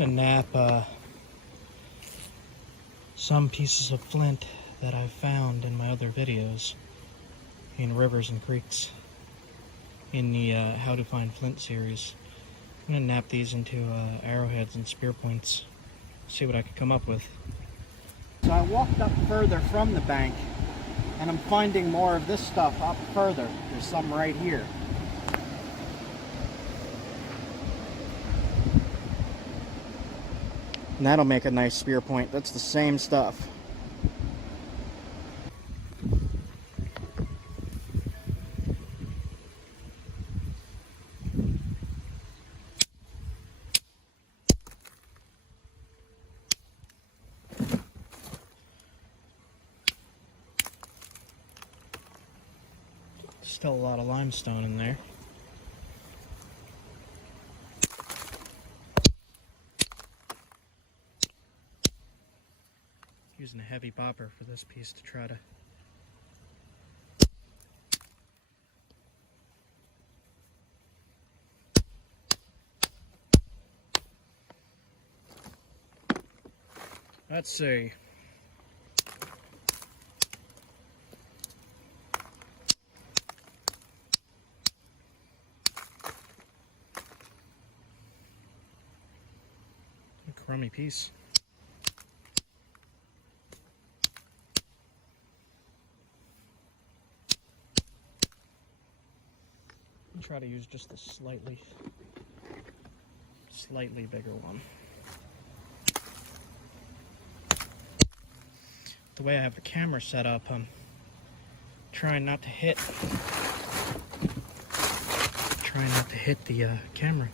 And nap some pieces of flint that I've found in my other videos in rivers and creeks in the How to Find Flint series. I'm going to nap these into arrowheads and spear points, see what I could come up with. So I walked up further from the bank and I'm finding more of this stuff up further. There's some right here. And that'll make a nice spear point. That's the same stuff. Still a lot of limestone in there. Using a heavy bopper for this piece to try to let's see. A crummy piece. Try to use just a slightly bigger one. The way I have the camera set up, I'm trying not to hit the camera.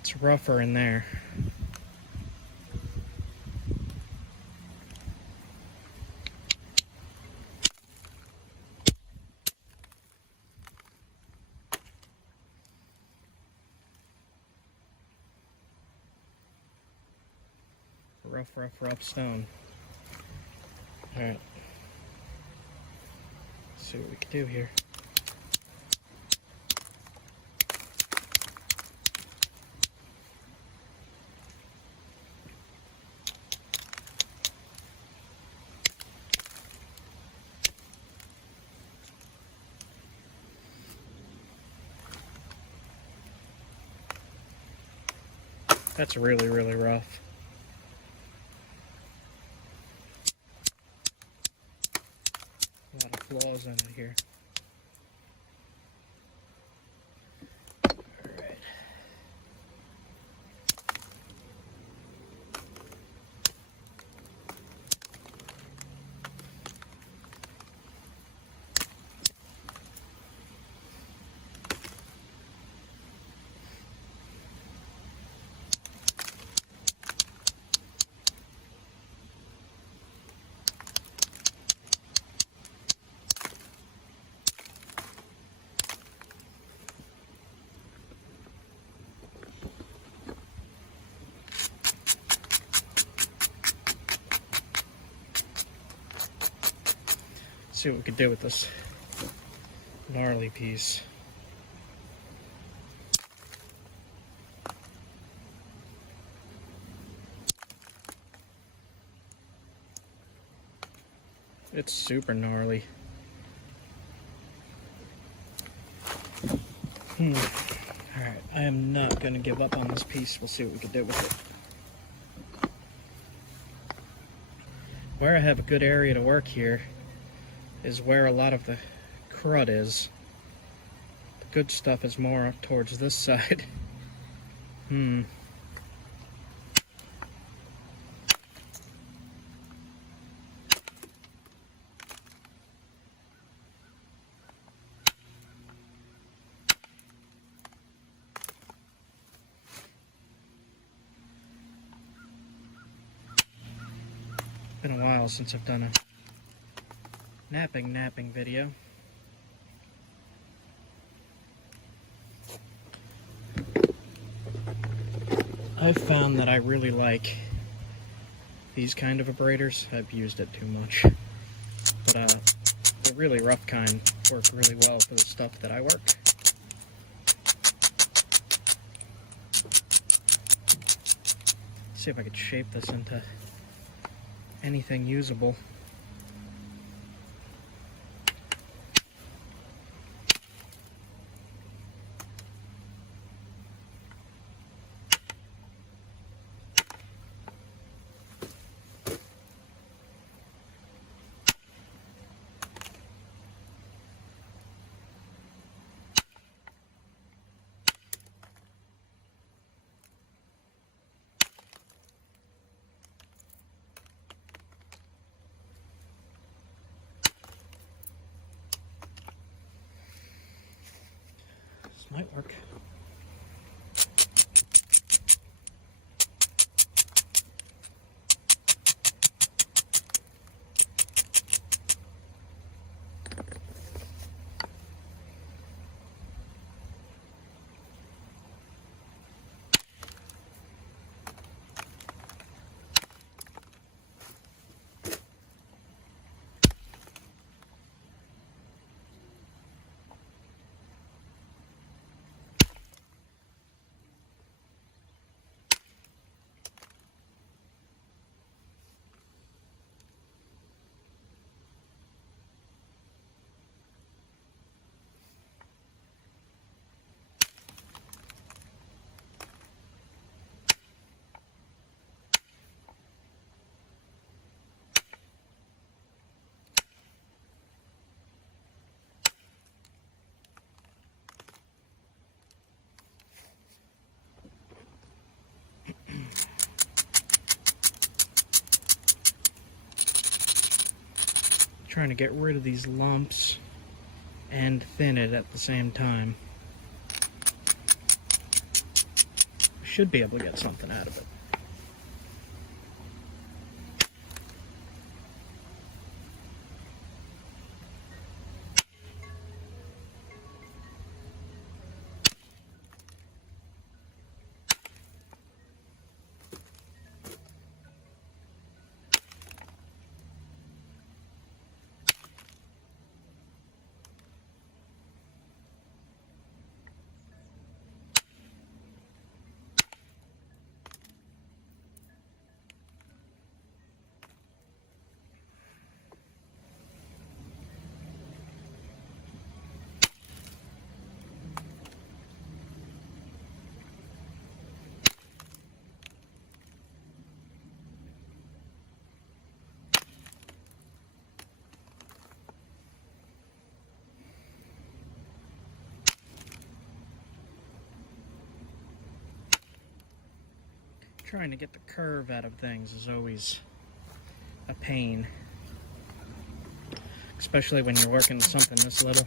It's rougher in there. Rough stone. Alright. See what we can do here. That's really, really rough. A lot of flaws in it here. Alright. See what we could do with this gnarly piece. It's super gnarly. Alright, I am not going to give up on this piece. We'll see what we can do with it. Where I have a good area to work here is where a lot of the crud is. The good stuff is more up towards this side. Been a while since I've done a napping video. I've found that I really like these kind of abraders. I've used it too much, but really rough kind work really well for the stuff that I work. See if I could shape this into anything usable. This might work. Trying to get rid of these lumps and thin it at the same time. Should be able to get something out of it. Trying to get the curve out of things is always a pain, especially when you're working with something this little.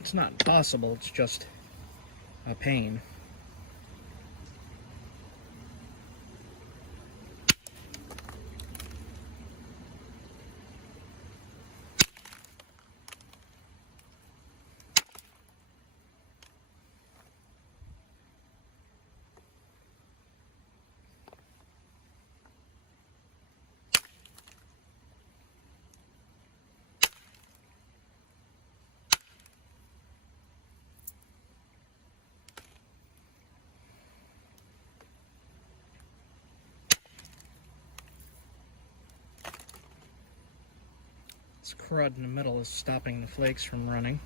It's not impossible, it's just a pain. This crud in the middle is stopping the flakes from running.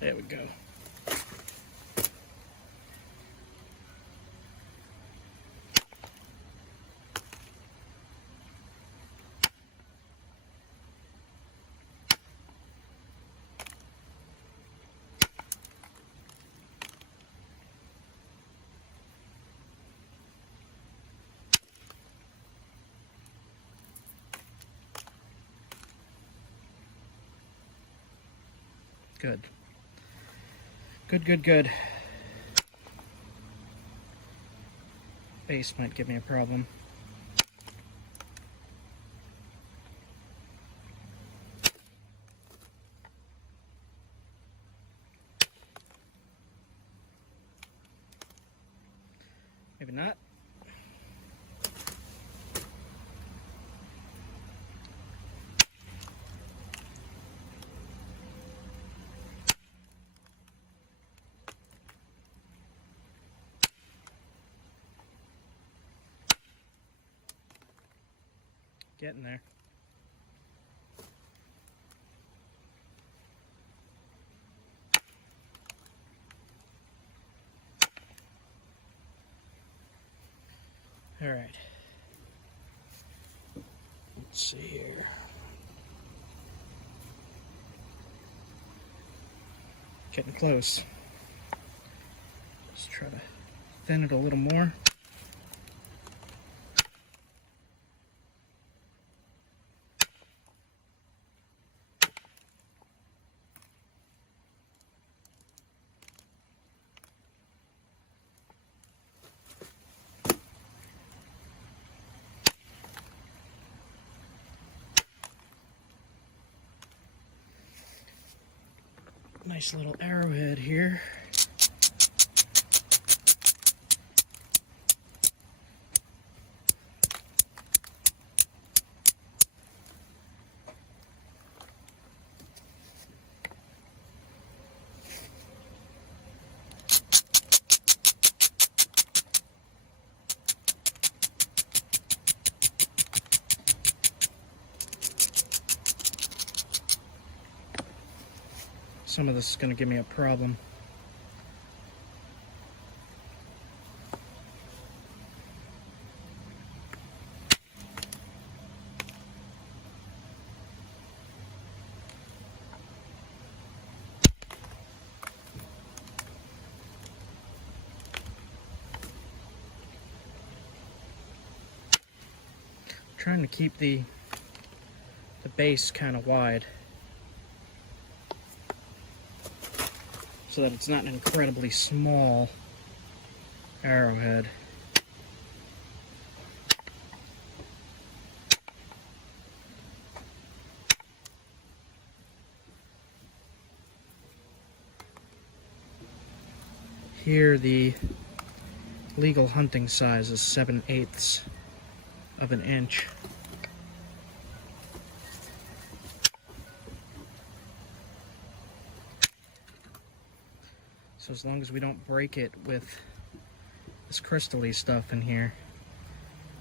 There we go. Good. Good, good, good. Base might give me a problem. Maybe not. Getting there. All right. Let's see here. Getting close. Let's try to thin it a little more. Nice little arrowhead here. Some of this is going to give me a problem. Trying to keep the base kind of wide, so that it's not an incredibly small arrowhead. Here the legal hunting size is 7/8 of an inch. So as long as we don't break it with this crystal-y stuff in here,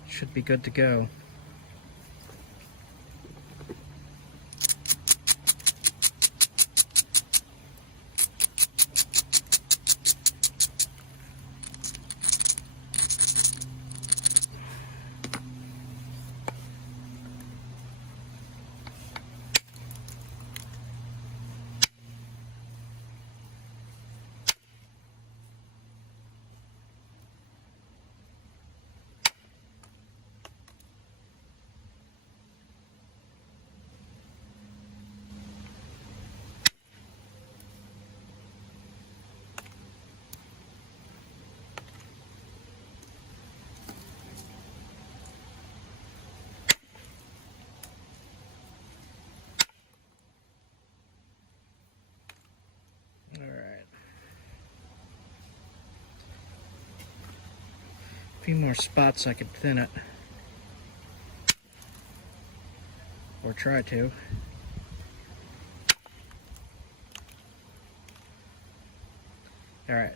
it should be good to go. A few more spots I could thin it, or try to. Alright,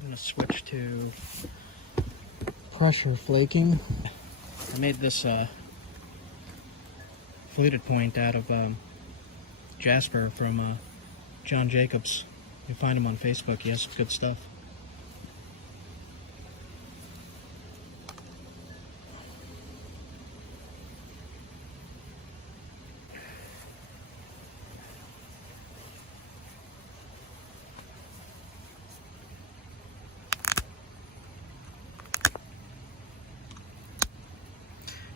I'm going to switch to pressure flaking. I made this fluted point out of jasper from John Jacobs. You can find him on Facebook. He has some good stuff.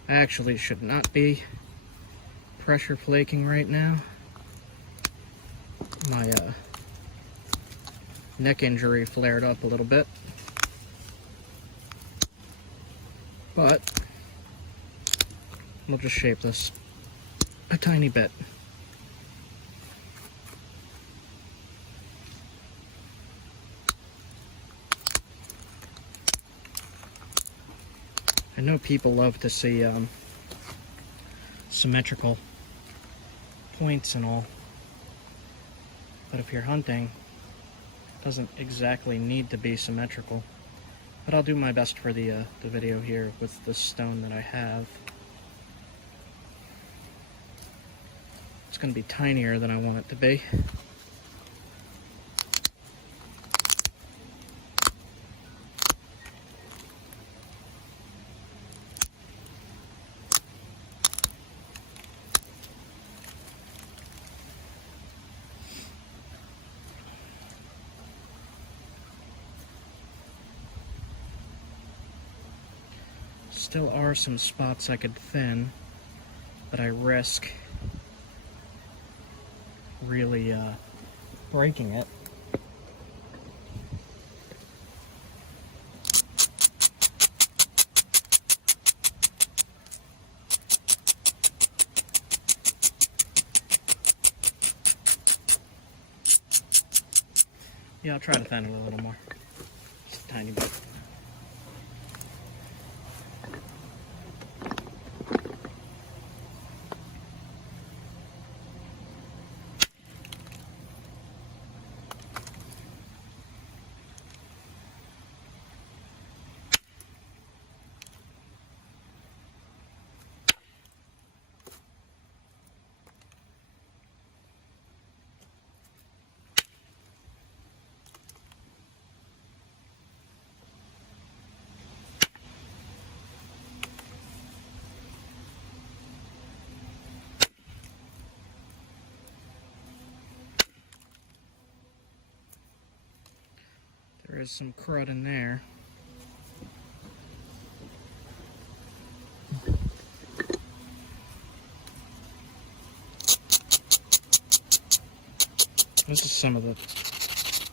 Actually, should not be pressure flaking right now. my neck injury flared up a little bit. But we'll just shape this a tiny bit. I know people love to see symmetrical points and all, but if you're hunting, it doesn't exactly need to be symmetrical. But I'll do my best for the video here with this stone that I have. It's going to be tinier than I want it to be. Still are some spots I could thin, but I risk really breaking it. Yeah, I'll try to thin it a little more. Just a tiny bit. There is some crud in there. This is some of the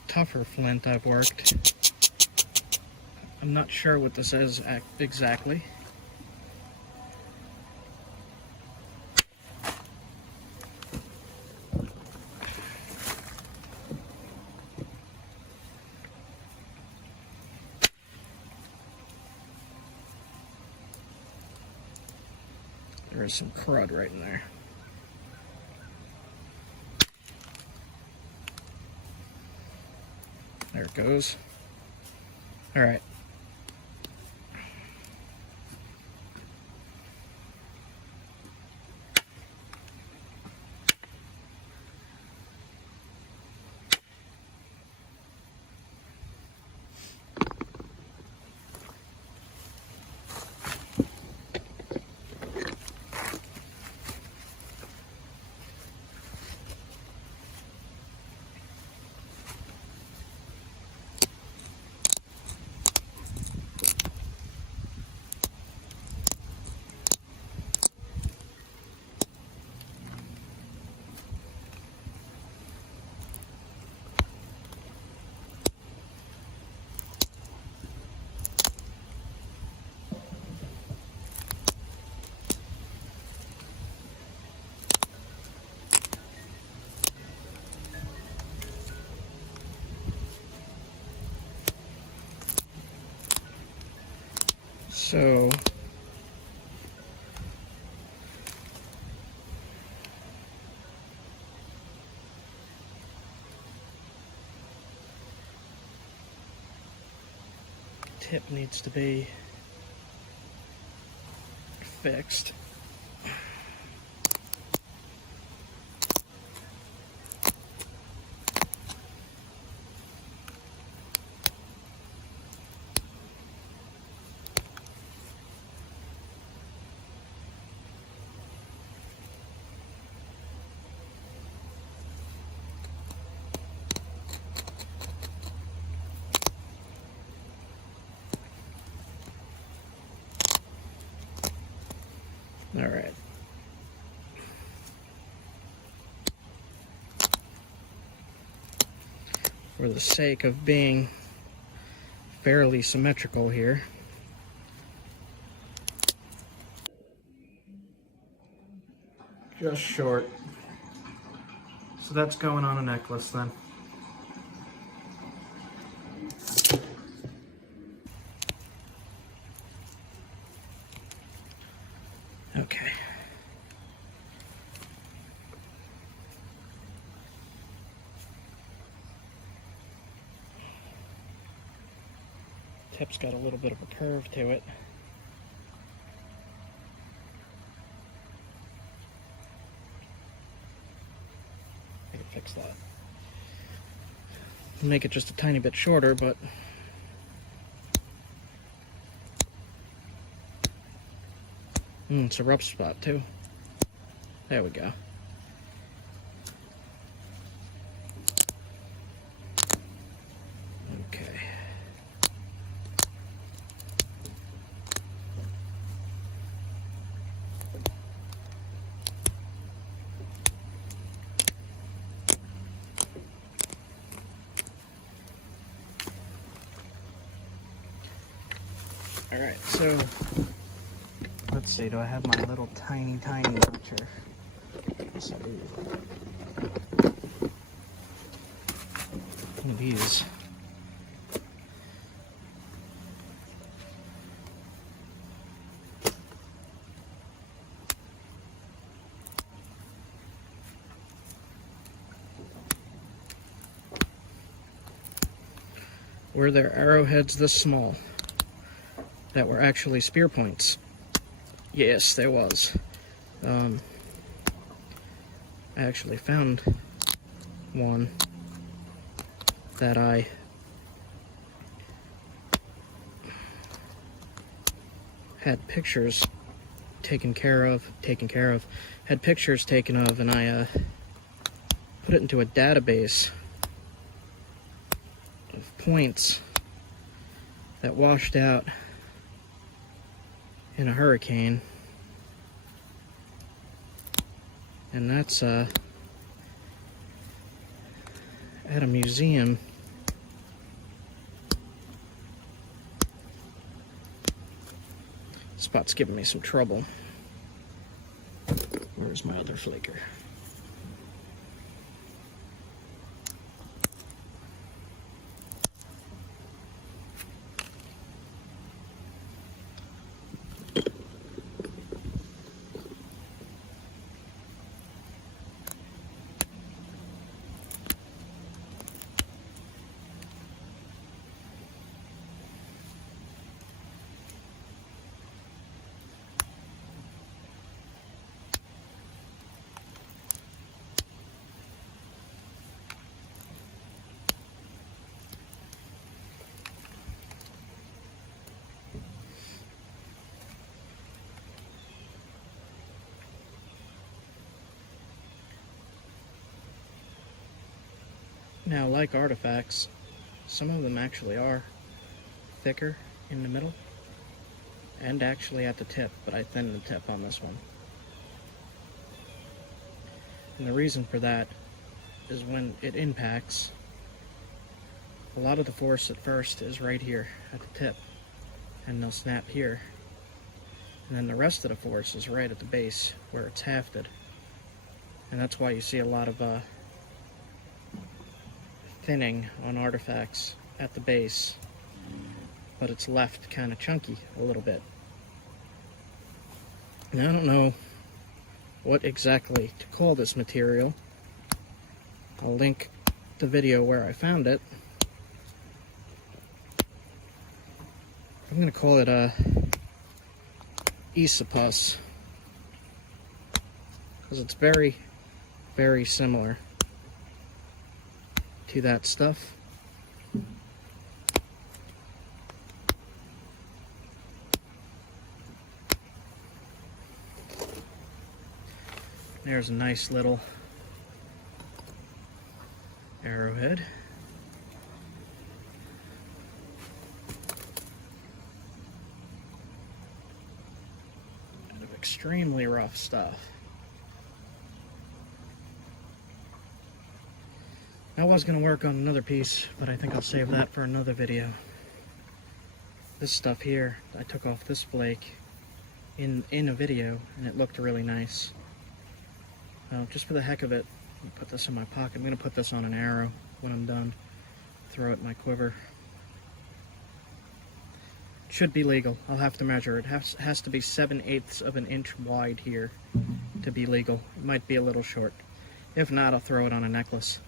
tougher flint I've worked. I'm not sure what this is exactly. There is some crud right in there. There it goes. All right. So tip needs to be fixed. All right. for the sake of being fairly symmetrical here. Just short. So that's going on a necklace then. Okay. Tip's got a little bit of a curve to it. I can fix that. Make it just a tiny bit shorter, but it's a rough spot too. There we go. Okay. All right, so let's see, do I have my little tiny notcher? Yes, I do. One of these. Were there arrowheads this small that were actually spear points? Yes, there was. I actually found one that I had pictures taken care of, had pictures taken of, and I put it into a database of points that washed out in a hurricane, and that's at a museum spot's giving me some trouble. Where's my other flaker? Now, like artifacts, some of them actually are thicker in the middle and actually at the tip, but I thinned the tip on this one. And the reason for that is when it impacts, a lot of the force at first is right here at the tip, and they'll snap here. And then the rest of the force is right at the base where it's hafted. And that's why you see a lot of thinning on artifacts at the base, but it's left kind of chunky a little bit. Now, I don't know what exactly to call this material. I'll link the video where I found it. I'm going to call it Isopus, because it's very, very similar to that stuff. There's a nice little arrowhead. Out of extremely rough stuff. I was going to work on another piece, but I think I'll save that for another video. This stuff here, I took off this flake in a video, and it looked really nice. So just for the heck of it, I'll put this in my pocket. I'm going to put this on an arrow when I'm done. Throw it in my quiver. It should be legal. I'll have to measure it. It has to be 7/8 of an inch wide here to be legal. It might be a little short. If not, I'll throw it on a necklace.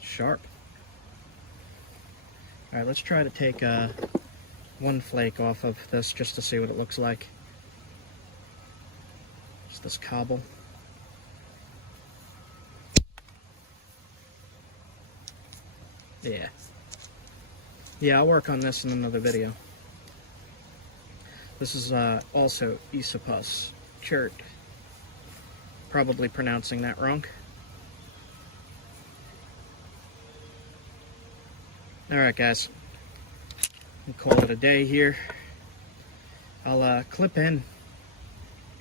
Sharp. Alright, let's try to take one flake off of this just to see what it looks like. Just this cobble. Yeah, I'll work on this in another video. This is also Isopus chert. Probably pronouncing that wrong. Alright guys, we'll call it a day here. I'll clip in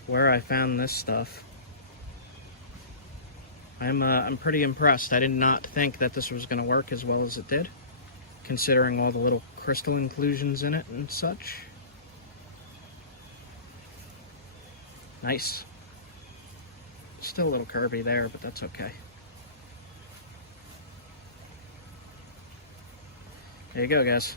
where I found this stuff. I'm pretty impressed. I did not think that this was going to work as well as it did, considering all the little crystal inclusions in it and such. Nice. Still a little curvy there, but that's okay. There you go, guys.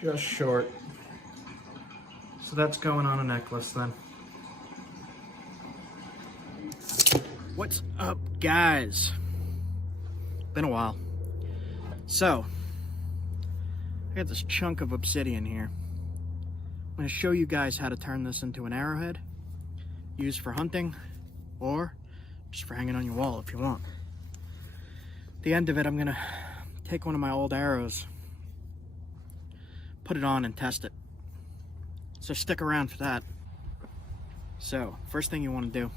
Just short. So that's going on a necklace then. What's up, guys? Been a while. So, I got this chunk of obsidian here. I'm going to show you guys how to turn this into an arrowhead. Used for hunting, or just for hanging on your wall if you want. At the end of it, I'm going to take one of my old arrows, put it on and test it. So stick around for that. So, first thing you want to do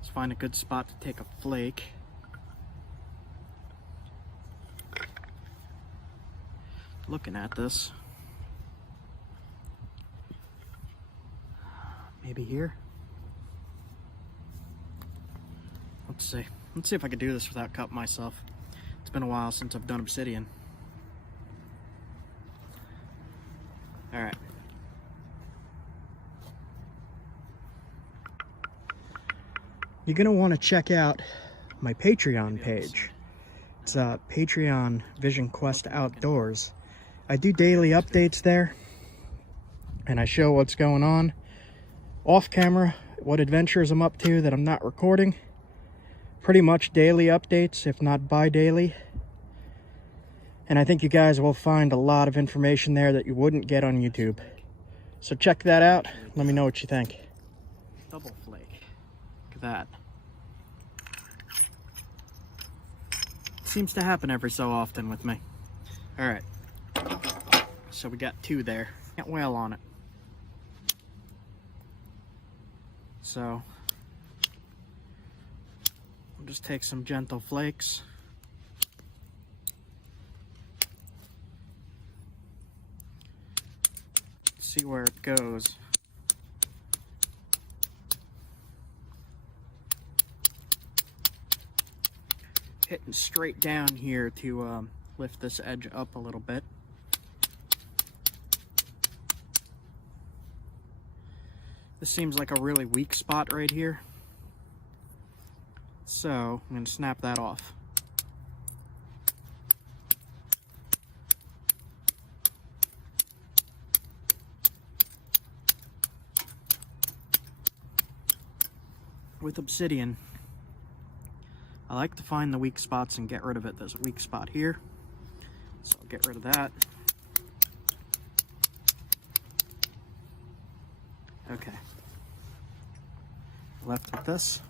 is find a good spot to take a flake. Looking at this, maybe here. Let's see if I can do this without cutting myself. It's been a while since I've done obsidian. All right. You're gonna want to check out my Patreon page. It's Patreon Vision Quest Outdoors. I do daily updates there, and I show what's going on off camera, what adventures I'm up to that I'm not recording. Pretty much daily updates, if not bi-daily. And I think you guys will find a lot of information there that you wouldn't get on YouTube. So check that out. Let me know what you think. Double flake. Look at that. Seems to happen every so often with me. Alright. So we got two there. Can't wail on it. So I'll just take some gentle flakes. See where it goes. Hitting straight down here to lift this edge up a little bit. This seems like a really weak spot right here. So I'm going to snap that off. With obsidian, I like to find the weak spots and get rid of it. There's a weak spot here, so I'll get rid of that. Okay. Left with this.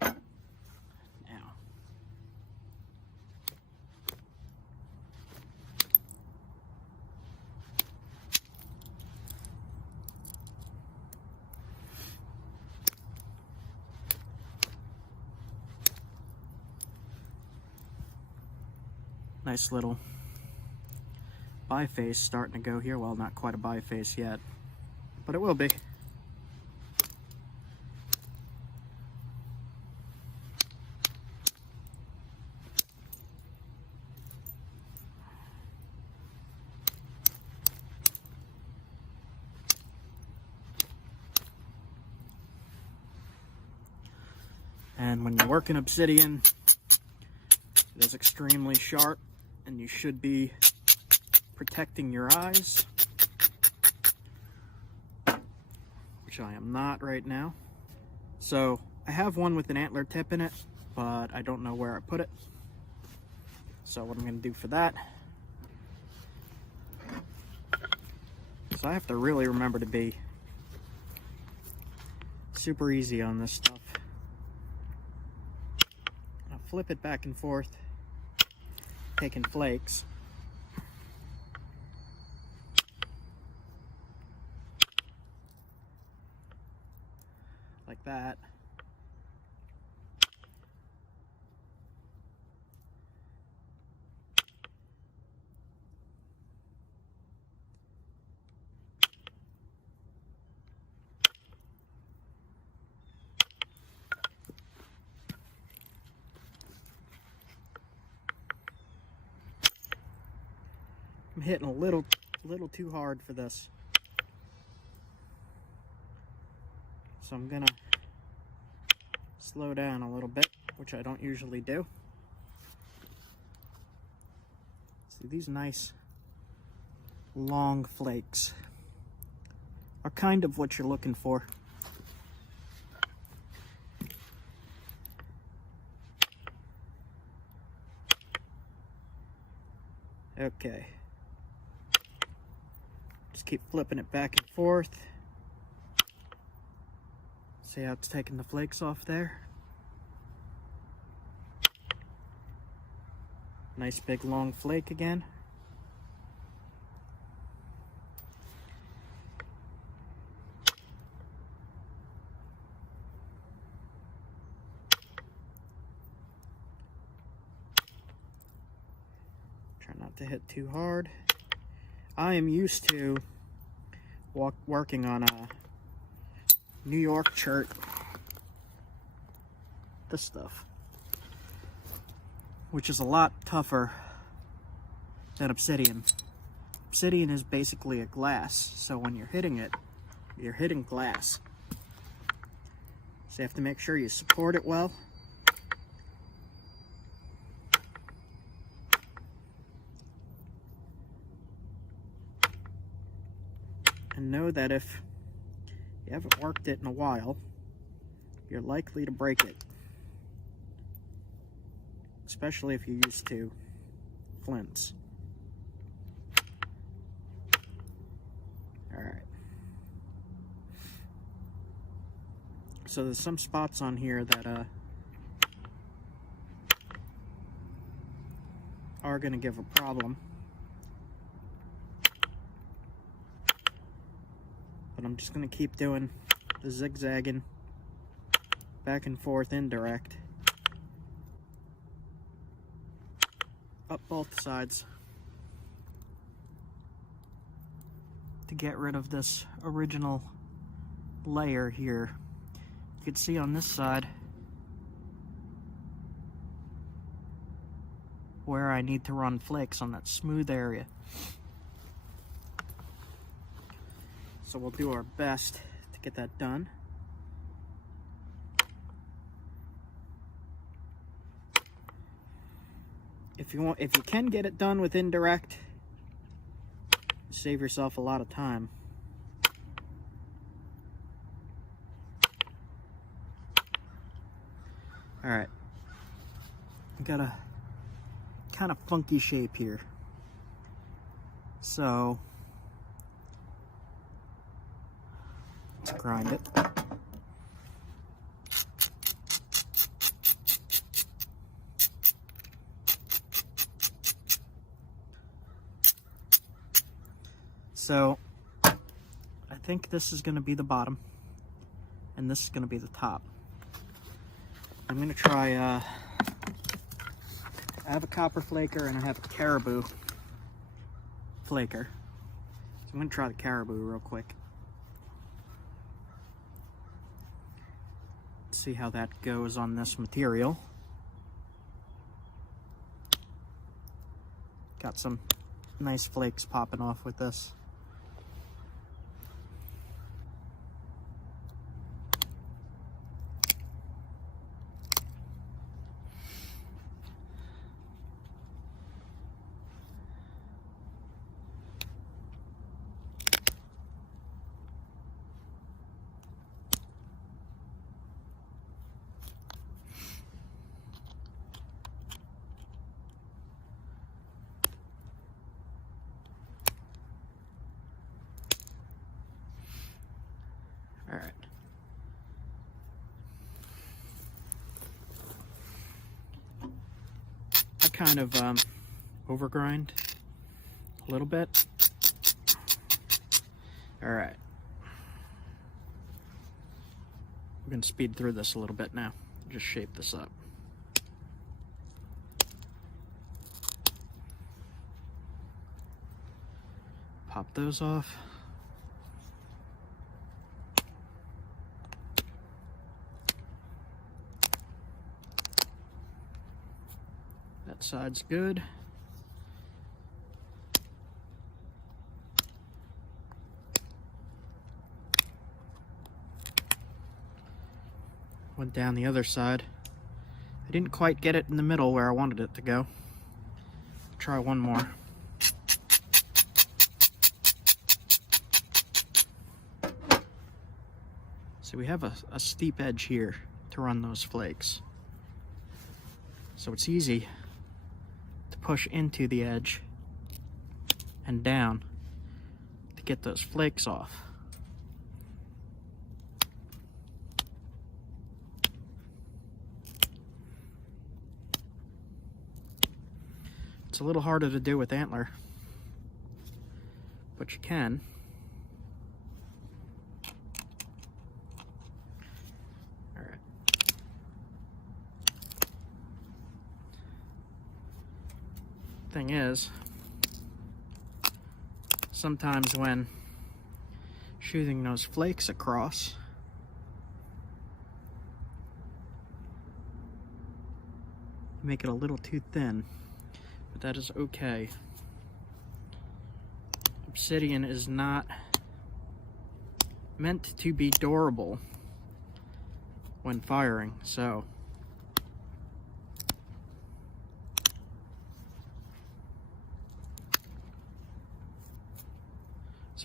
Now. Nice little biface starting to go here. Well, not quite a biface yet, but it will be. And when you're working obsidian, it is extremely sharp, and you should be protecting your eyes, which I am not right now. So I have one with an antler tip in it, but I don't know where I put it. So what I'm going to do for that, so I have to really remember to be super easy on this stuff. I'll flip it back and forth, taking flakes. Like that. I'm hitting a little too hard for this. So I'm gonna slow down a little bit, which I don't usually do. See, these nice long flakes are kind of what you're looking for. Okay. Just keep flipping it back and forth. See how it's taking the flakes off there? Nice big long flake again. Try not to hit too hard. I am used to working on a New York chert, this stuff, which is a lot tougher than obsidian. Obsidian is basically a glass, so when you're hitting it, you're hitting glass. So you have to make sure you support it well. And know that if you haven't worked it in a while, you're likely to break it. Especially if you're used to flints. Alright. So there's some spots on here that are going to give a problem. But I'm just going to keep doing the zigzagging back and forth indirect up both sides to get rid of this original layer here. You can see on this side where I need to run flakes on that smooth area. So we'll do our best to get that done. If you can get it done with indirect, save yourself a lot of time. All right, I got a kind of funky shape here, so let's grind it. So I think this is going to be the bottom and this is going to be the top. I'm going to try I have a copper flaker and I have a caribou flaker. So I'm gonna try the caribou real quick. See how that goes on this material. Got some nice flakes popping off with this. All right. I kind of overgrind a little bit. All right. We're going to speed through this a little bit now. Just shape this up. Pop those off. That side's good. Went down the other side. I didn't quite get it in the middle where I wanted it to go. Try one more. So we have a steep edge here to run those flakes. So it's easy to push into the edge and down to get those flakes off. It's a little harder to do with antler, but you can. All right. Thing is, sometimes when shooting those flakes across, you make it a little too thin. But that is okay. Obsidian is not meant to be durable when firing, so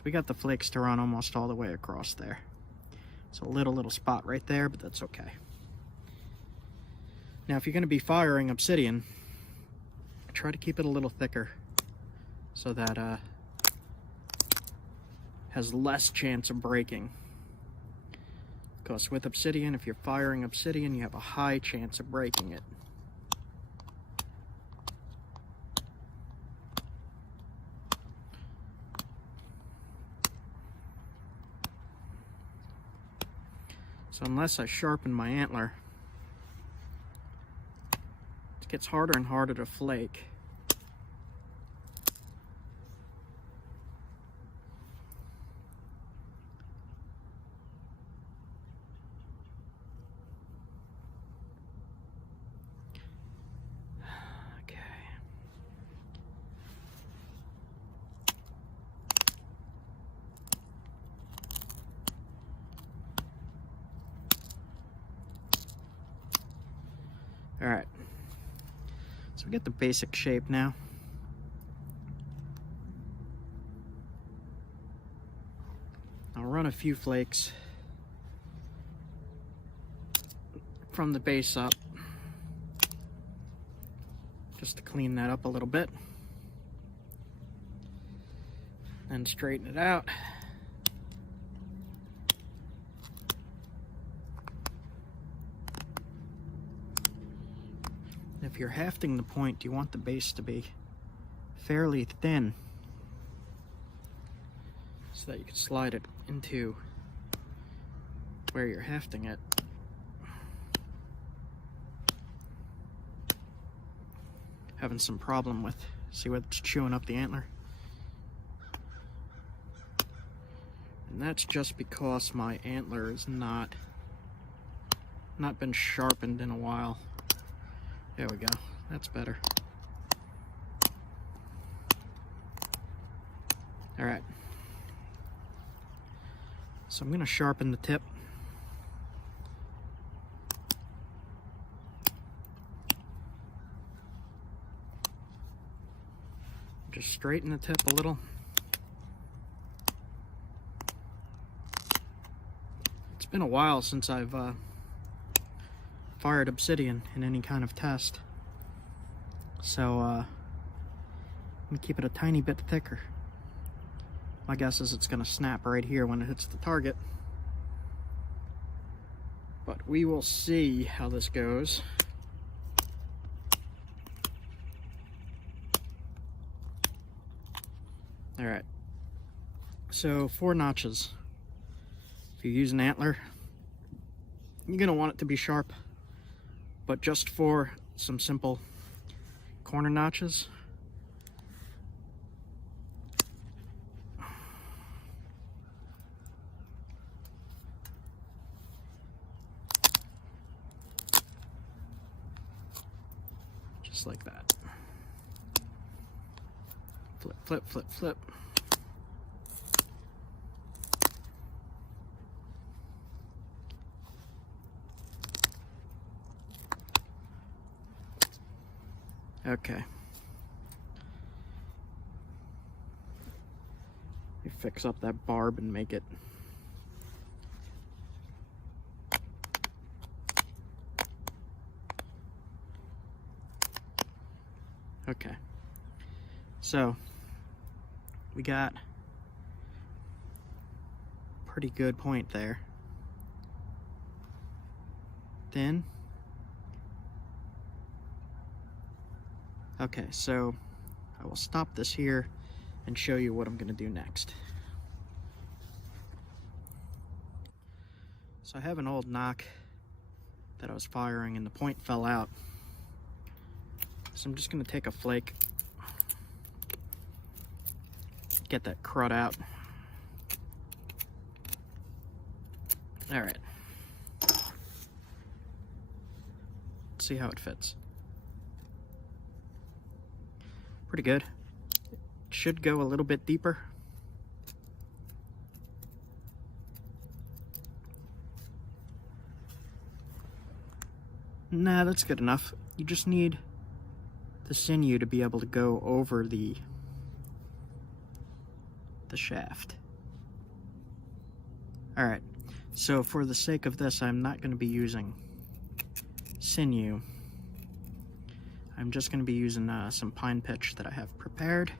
we got the flakes to run almost all the way across there. It's a little spot right there, but that's okay. Now if you're going to be firing obsidian, try to keep it a little thicker so that has less chance of breaking. Because with obsidian, if you're firing obsidian, you have a high chance of breaking it. So unless I sharpen my antler, it gets harder and harder to flake. Okay. All right. So we get the basic shape now. I'll run a few flakes from the base up just to clean that up a little bit and straighten it out. If you're hafting the point, you want the base to be fairly thin so that you can slide it into where you're hafting it. having some problem with. See what's chewing up the antler? And that's just because my antler is not been sharpened in a while. There we go. That's better. All right. So I'm going to sharpen the tip. Just straighten the tip a little. It's been a while since I've fired obsidian in any kind of test. So I'm going to keep it a tiny bit thicker. My guess is it's going to snap right here when it hits the target. But we will see how this goes. Alright, so 4 notches. If you use an antler, you're going to want it to be sharp, but just for some simple corner notches, just like that. Flip, flip, flip, flip. Okay. You fix up that barb and make it okay. So we got a pretty good point there. Then okay, so I will stop this here and show you what I'm going to do next. So I have an old knock that I was firing and the point fell out. So I'm just going to take a flake, get that crud out. All right. Let's see how it fits. Pretty good. It should go a little bit deeper. Nah, that's good enough. You just need the sinew to be able to go over the shaft. Alright, so for the sake of this, I'm not going to be using sinew. I'm just going to be using some pine pitch that I have prepared.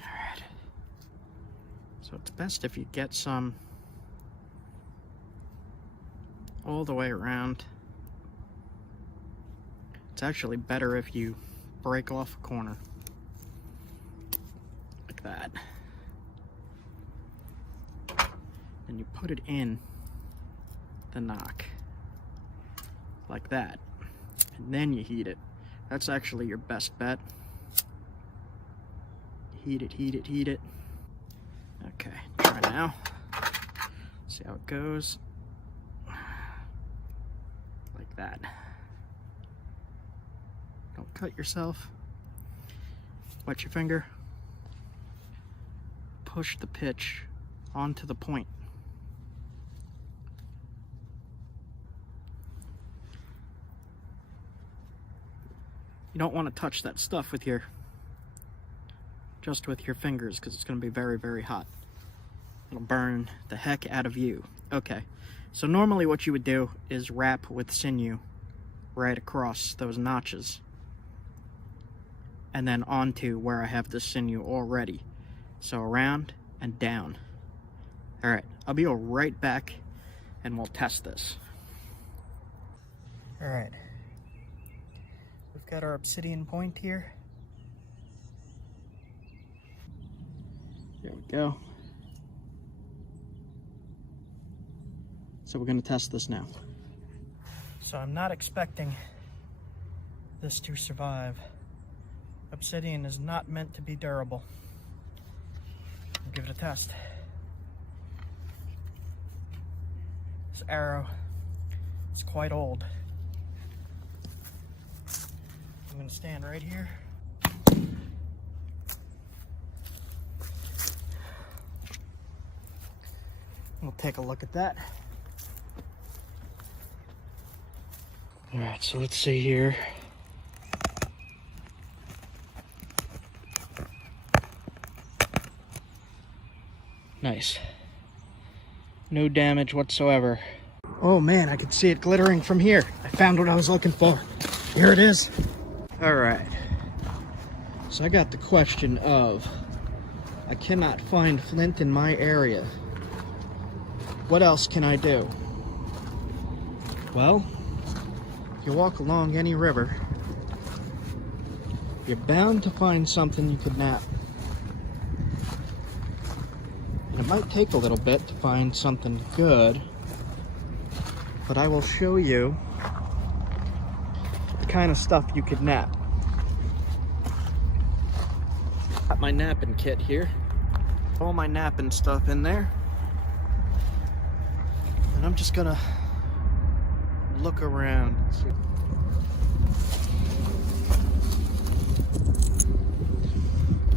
Alright. So it's best if you get some all the way around. It's actually better if you break off a corner like that. And you put it in the knock like that. And then you heat it. That's actually your best bet. Heat it, heat it, heat it. Okay, try now. See how it goes. Like that. Don't cut yourself. Wet your finger. Push the pitch onto the point. You don't want to touch that stuff with your fingers because it's going to be very, very hot. It'll burn the heck out of you. Okay, so normally what you would do is wrap with sinew right across those notches and then onto where I have the sinew already. So around and down. All right, I'll be right back and we'll test this. All right, we've Got our obsidian point here. There we go. So we're going to test this now. So I'm not expecting this to survive. Obsidian is not meant to be durable. I'll give it a test. This arrow is quite old. I'm going to stand right here. We'll take a look at that. All right, so let's see here. Nice. No damage whatsoever. Oh man, I can see it glittering from here. I found what I was looking for. Here it is. All right. So I got the question of, I cannot find flint in my area. What else can I do? Well, if you walk along any river, you're bound to find something you could knap. And it might take a little bit to find something good, but I will show you the kind of stuff you could knap. Got my napping kit here. All my napping stuff in there. And I'm just gonna look around.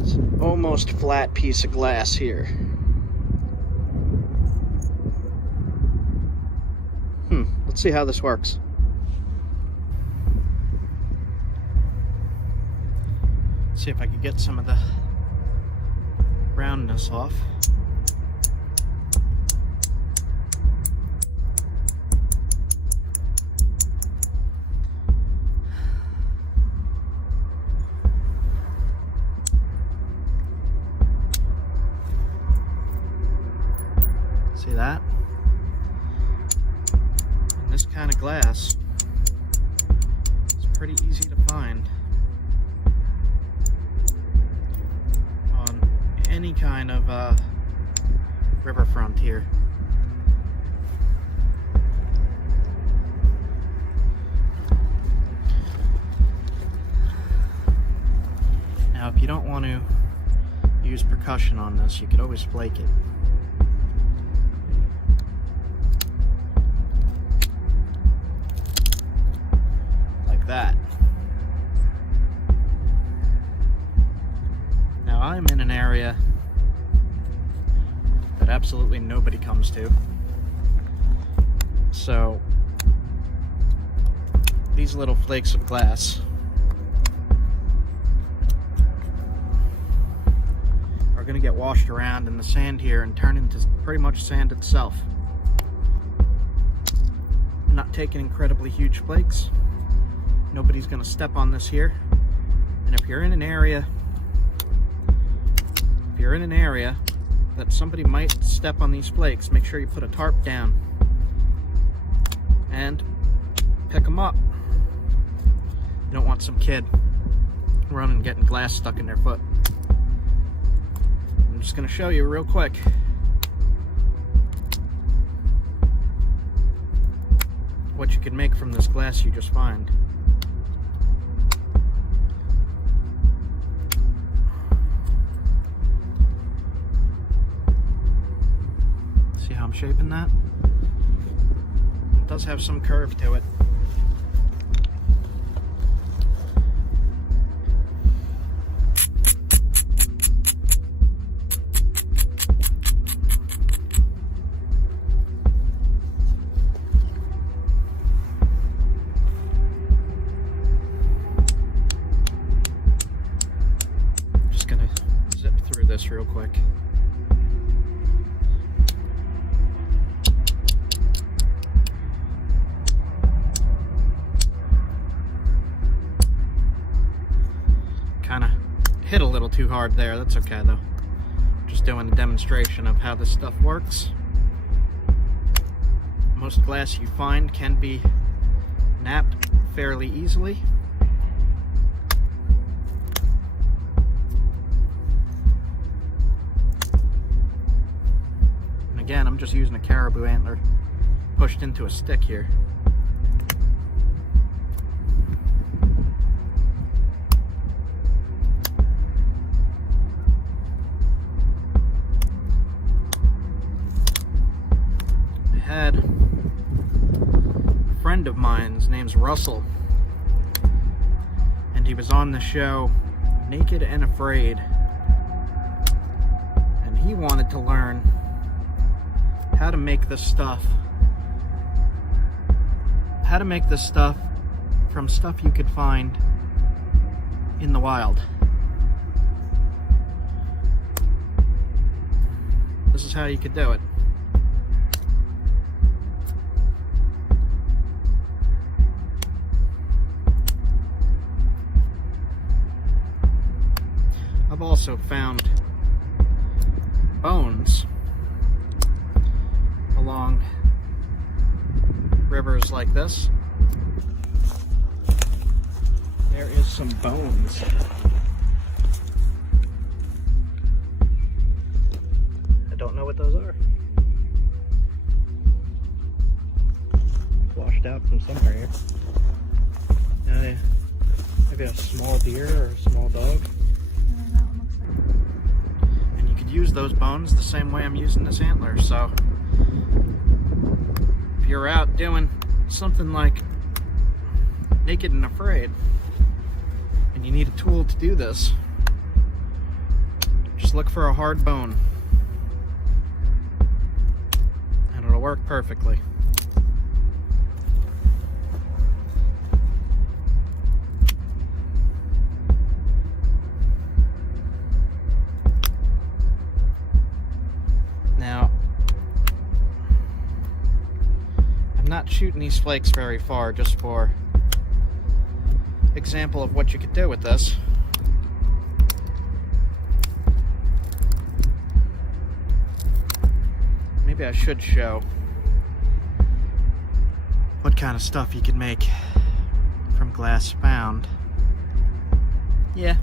It's an almost flat piece of glass here. Let's see how this works. See if I can get some of the roundness off. See that? And this kind of glass is pretty easy to find on any kind of riverfront here. Now, if you don't want to use percussion on this, you could always flake it. That. Now I'm in an area that absolutely nobody comes to, so these little flakes of glass are going to get washed around in the sand here and turn into pretty much sand itself. I'm not taking incredibly huge flakes. Nobody's going to step on this here. And if you're in an area, that somebody might step on these flakes, make sure you put a tarp down and pick them up. You don't want some kid running and getting glass stuck in their foot. I'm just going to show you real quick. What you can make from this glass you just find. See how I'm shaping that? It does have some curve to it. Just gonna zip through this real quick. Kind of hit a little too hard there. That's okay though. Just doing a demonstration of how this stuff works. Most glass you find can be knapped fairly easily. again, I'm just using a caribou antler pushed into a stick here. I had a friend of mine, his name's Russell, and he was on the show Naked and Afraid, and he wanted to learn how to make this stuff. How to make this stuff from stuff you could find in the wild. This is how you could do it. I've also found bones along rivers like this. There is some bones. I don't know what those are. Washed out from somewhere here. Maybe a small deer or a small dog. And you could use those bones the same way I'm using this antler. So if you're out doing something like Naked and Afraid and you need a tool to do this, just look for a hard bone and it'll work perfectly. Now, I'm not shooting these flakes very far, just for example of what you could do with this. Maybe I should show what kind of stuff you could make from glass found. Yeah,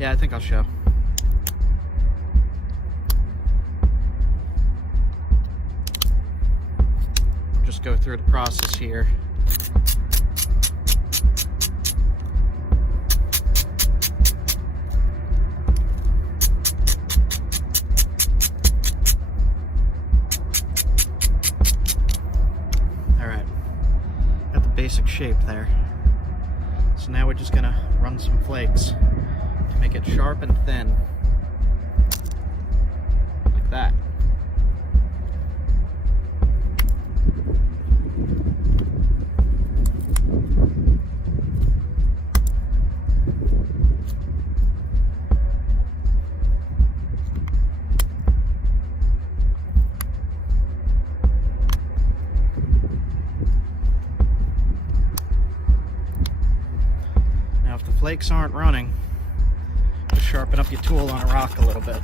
I think I'll show. Just go through the process here. Alright, got the basic shape there. So now we're just gonna run some flakes to make it sharp and thin. Like that. Flakes aren't running, just sharpen up your tool on a rock a little bit.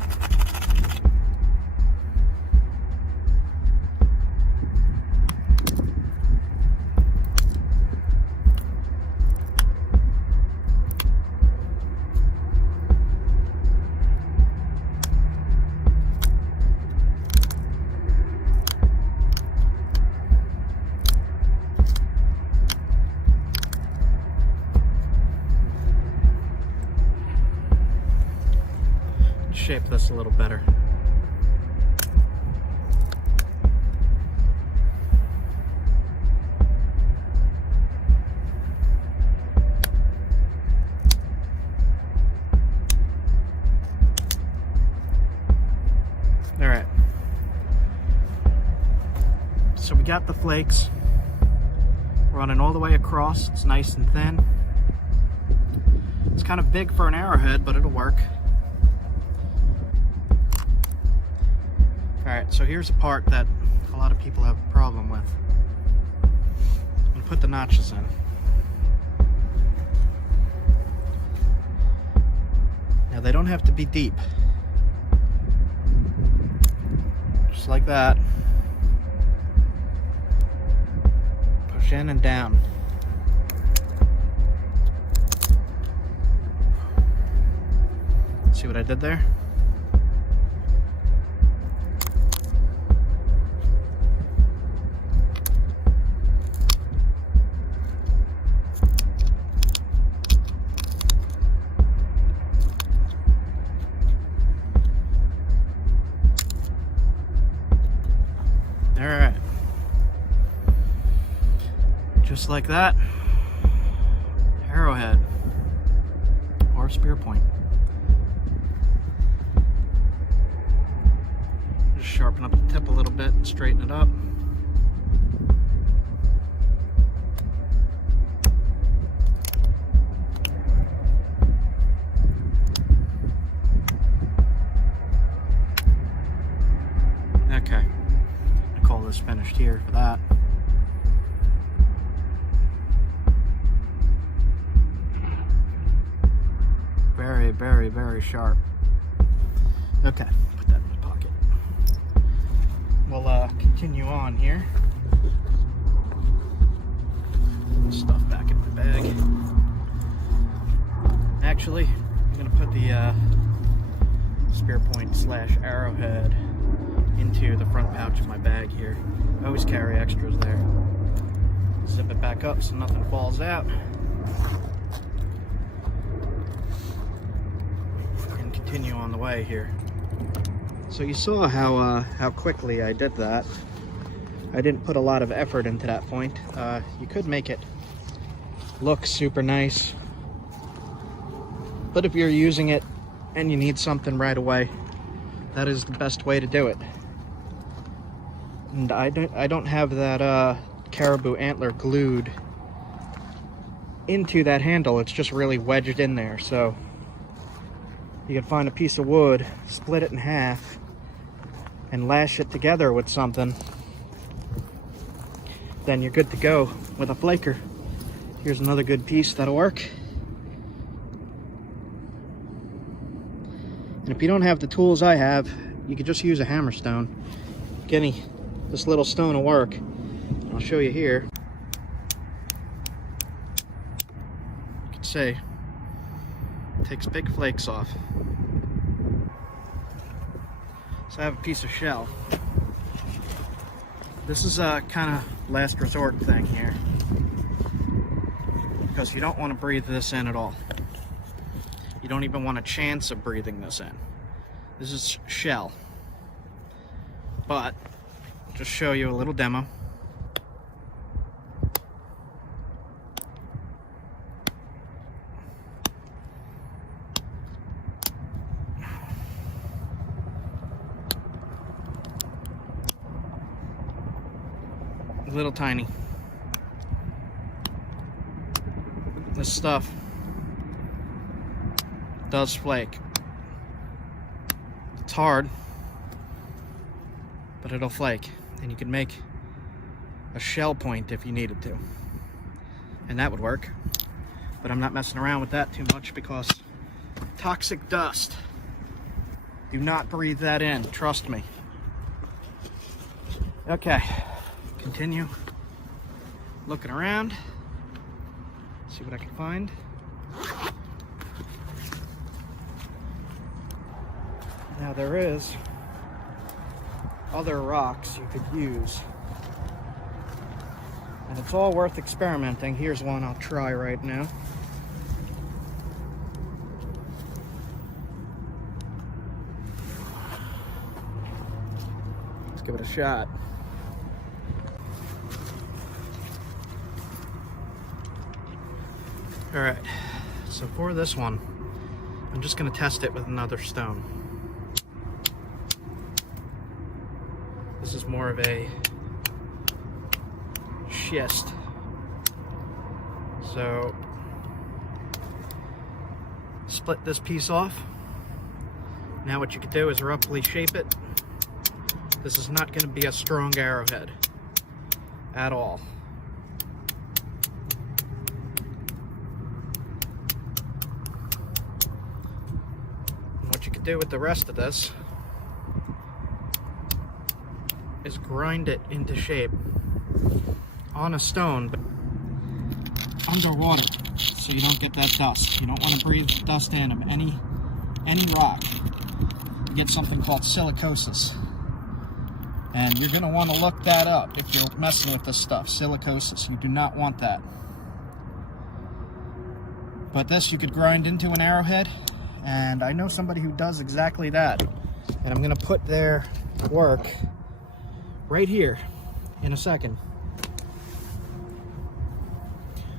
Shape this a little better. All right. So we got the flakes running all the way across. It's nice and thin. It's kind of big for an arrowhead, but it'll work. Alright, so here's a part that a lot of people have a problem with. I'm going to put the notches in. Now they don't have to be deep. Just like that. Push in and down. See what I did there? Alright. Just like that. Arrowhead. Or spear point. Just sharpen up the tip a little bit and straighten it up. Okay, I call this finished here for that. Very, very, very sharp. Okay, put that in my pocket. We'll continue on here. Put the stuff back in my bag. Actually, I'm gonna put the spear point / arrowhead into the front pouch of my bag here. I always carry extras there. Zip it back up so nothing falls out. And continue on the way here. So you saw how quickly I did that. I didn't put a lot of effort into that point. You could make it look super nice, but if you're using it and you need something right away, that is the best way to do it. And I don't have that caribou antler glued into that handle. It's just really wedged in there. So you can find a piece of wood, split it in half, and lash it together with something. Then you're good to go with a flaker. Here's another good piece that'll work. And if you don't have the tools I have, you could just use a hammerstone. This little stone will work. I'll show you here. You can see it takes big flakes off. So I have a piece of shell. This is a kind of last resort thing here, because you don't want to breathe this in at all. You don't even want a chance of breathing this in. This is shell. But just show you a little demo. Little tiny. This stuff does flake. It's hard, but it'll flake. And you can make a shell point if you needed to. And that would work. But I'm not messing around with that too much because toxic dust. Do not breathe that in, trust me. Okay, continue looking around. See what I can find. Now there is other rocks you could use, and it's all worth experimenting. Here's one I'll try right now. Let's give it a shot. All right, so for this one, I'm just going to test it with another stone. This is more of a schist. So, split this piece off. Now what you could do is roughly shape it. This is not going to be a strong arrowhead at all. What you could do with the rest of this is grind it into shape on a stone, but underwater, so you don't get that dust. You don't want to breathe dust in of any rock. You get something called silicosis, and you're going to want to look that up if you're messing with this stuff. Silicosis, you do not want that. But this you could grind into an arrowhead, and I know somebody who does exactly that, and I'm going to put their work right here in a second.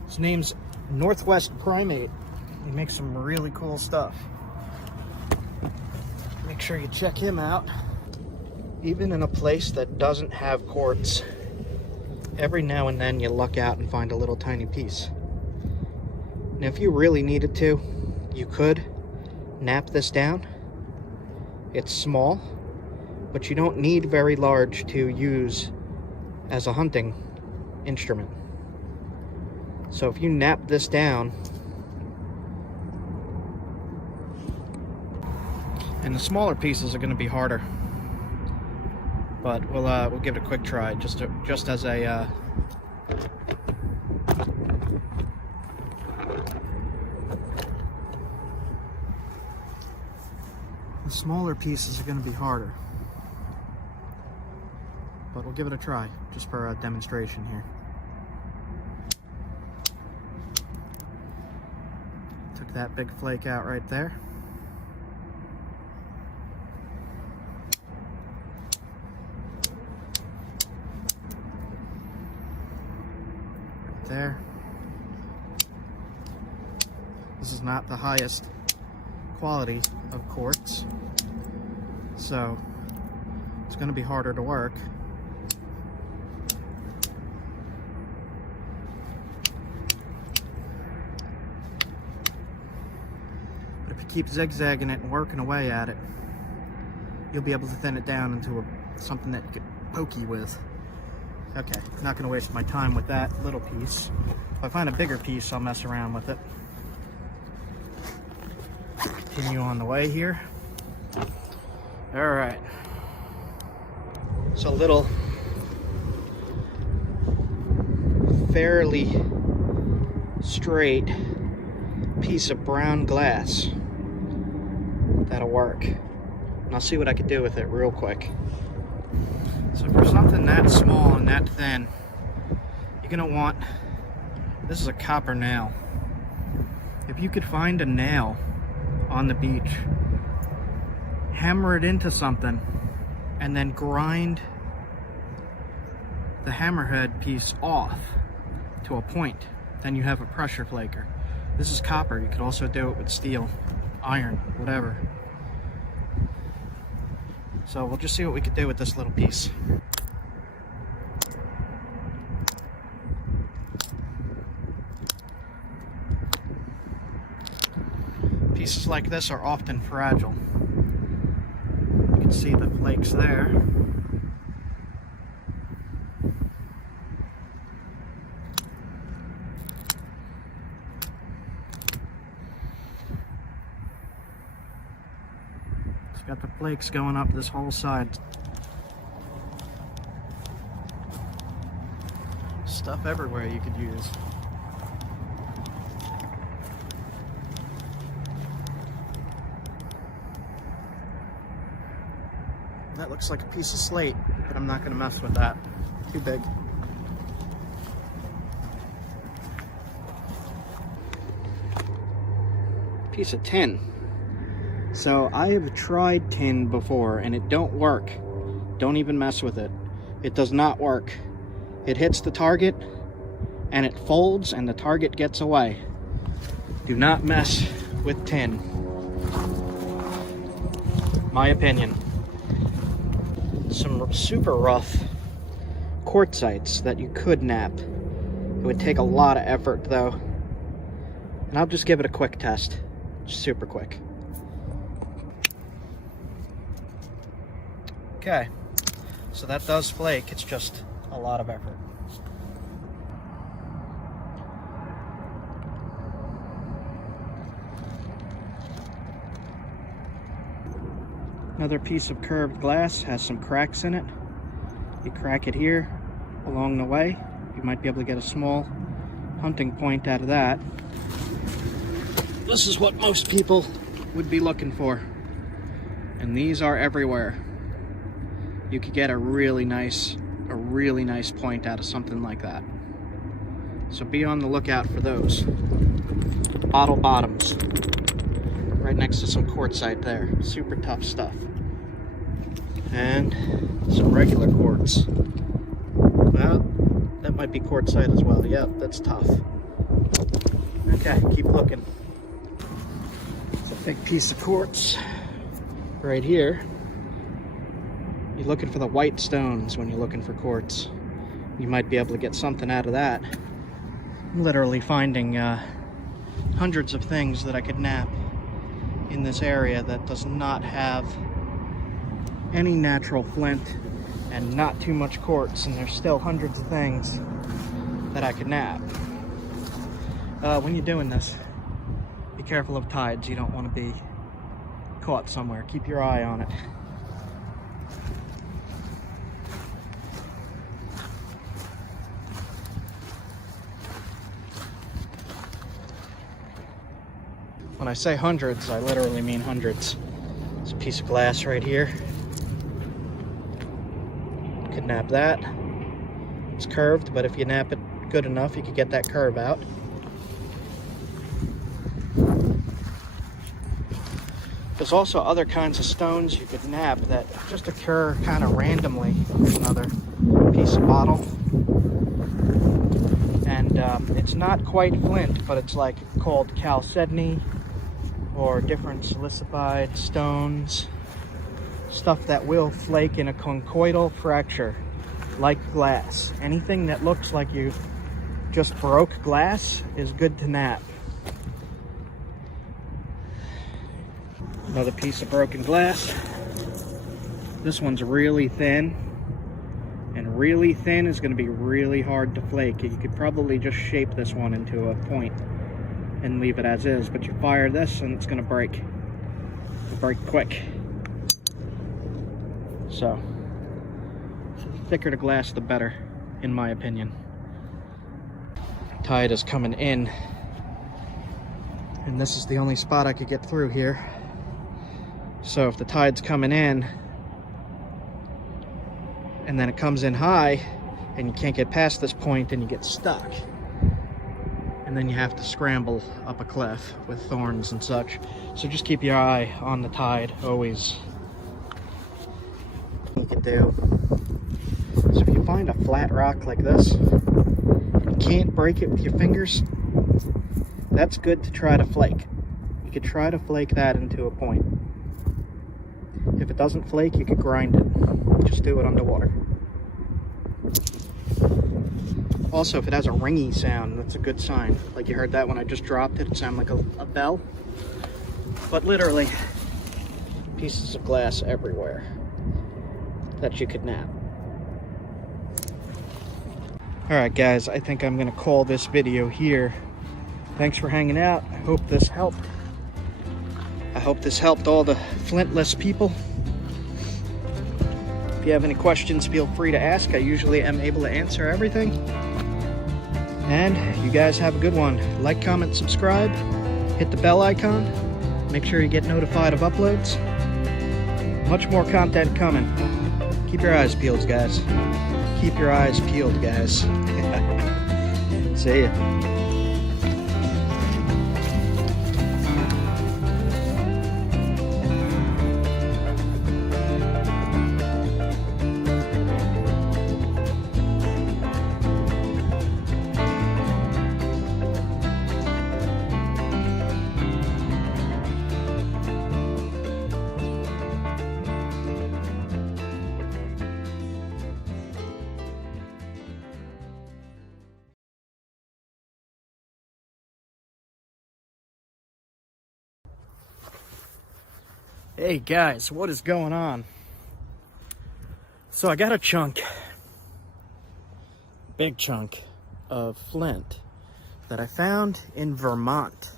His name's Northwest Primate. He makes some really cool stuff. Make sure you check him out. Even in a place that doesn't have quartz, every now and then you luck out and find a little tiny piece. Now if you really needed to, you could knap this down. It's small, but you don't need very large to use as a hunting instrument. So if you knap this down, and the smaller pieces are going to be harder, but we'll give it a quick try just as a the smaller pieces are going to be harder, but we'll give it a try just for a demonstration here. Took that big flake out right there. There. This is not the highest quality of quartz, so it's going to be harder to work. But if you keep zigzagging it and working away at it, you'll be able to thin it down into something that you can pokey with. Okay, not going to waste my time with that little piece. If I find a bigger piece, I'll mess around with it. Continue on the way here. All right. It's a little fairly straight piece of brown glass. That'll work. And I'll see what I can do with it real quick. So for something that small and that thin, you're gonna want, this is a copper nail. If you could find a nail on the beach, hammer it into something, and then grind the hammerhead piece off to a point, then you have a pressure flaker. This is copper. You could also do it with steel, iron, whatever. So we'll just see what we could do with this little piece. Pieces like this are often fragile. You can see the flakes there. Got the flakes going up this whole side. Stuff everywhere you could use. That looks like a piece of slate, but I'm not going to mess with that. Too big. Piece of tin. So I have tried tin before and it don't work. Don't even mess with it. It does not work. It hits the target and it folds and the target gets away. Do not mess with tin. My opinion. Some super rough quartzites that you could nap. It would take a lot of effort though. And I'll just give it a quick test. Super quick. Okay, so that does flake, it's just a lot of effort. Another piece of curved glass has some cracks in it. You crack it here along the way. You might be able to get a small hunting point out of that. This is what most people would be looking for. And these are everywhere. You could get a really nice point out of something like that. So be on the lookout for those. Bottle bottoms. Right next to some quartzite there. Super tough stuff. And some regular quartz. Well, that might be quartzite as well. Yep, that's tough. Okay, keep looking. It's a big piece of quartz right here. You're looking for the white stones when you're looking for quartz. You might be able to get something out of that. I'm literally finding hundreds of things that I could nap in this area that does not have any natural flint and not too much quartz, and there's still hundreds of things that I could nap. When you're doing this, be careful of tides. You don't want to be caught somewhere. Keep your eye on it. When I say hundreds, I literally mean hundreds. There's a piece of glass right here. Could nap that. It's curved, but if you nap it good enough, you could get that curve out. There's also other kinds of stones you could nap that just occur kind of randomly. Here's another piece of bottle. And it's not quite flint, but it's like called chalcedony, or different silicified stones, stuff that will flake in a conchoidal fracture, like glass. Anything that looks like you just broke glass is good to nap. Another piece of broken glass. This one's really thin, and really thin is going to be really hard to flake. You could probably just shape this one into a point and leave it as is, but you fire this and it's going to break. It'll break quick. So, the thicker the glass, the better, in my opinion. Tide is coming in, and this is the only spot I could get through here. So if the tide's coming in, and then it comes in high, and you can't get past this point, and you get stuck. And then you have to scramble up a cliff with thorns and such. So just keep your eye on the tide, always. You can do. So if you find a flat rock like this, you can't break it with your fingers, that's good to try to flake. You could try to flake that into a point. If it doesn't flake, you could grind it. Just do it underwater. Also, if it has a ringy sound, that's a good sign. Like you heard that when I just dropped it, it sounded like a bell. But literally, pieces of glass everywhere that you could nap. Alright guys, I think I'm going to call this video here. Thanks for hanging out. I hope this helped. I hope this helped all the flintless people. If you have any questions, feel free to ask. I usually am able to answer everything. And you guys have a good one. Like, comment, subscribe, hit the bell icon, make sure you get notified of uploads. Much more content coming. Keep your eyes peeled, guys. Keep your eyes peeled, guys. See ya. Hey guys, what is going on? So I got a chunk, big chunk of flint that I found in Vermont.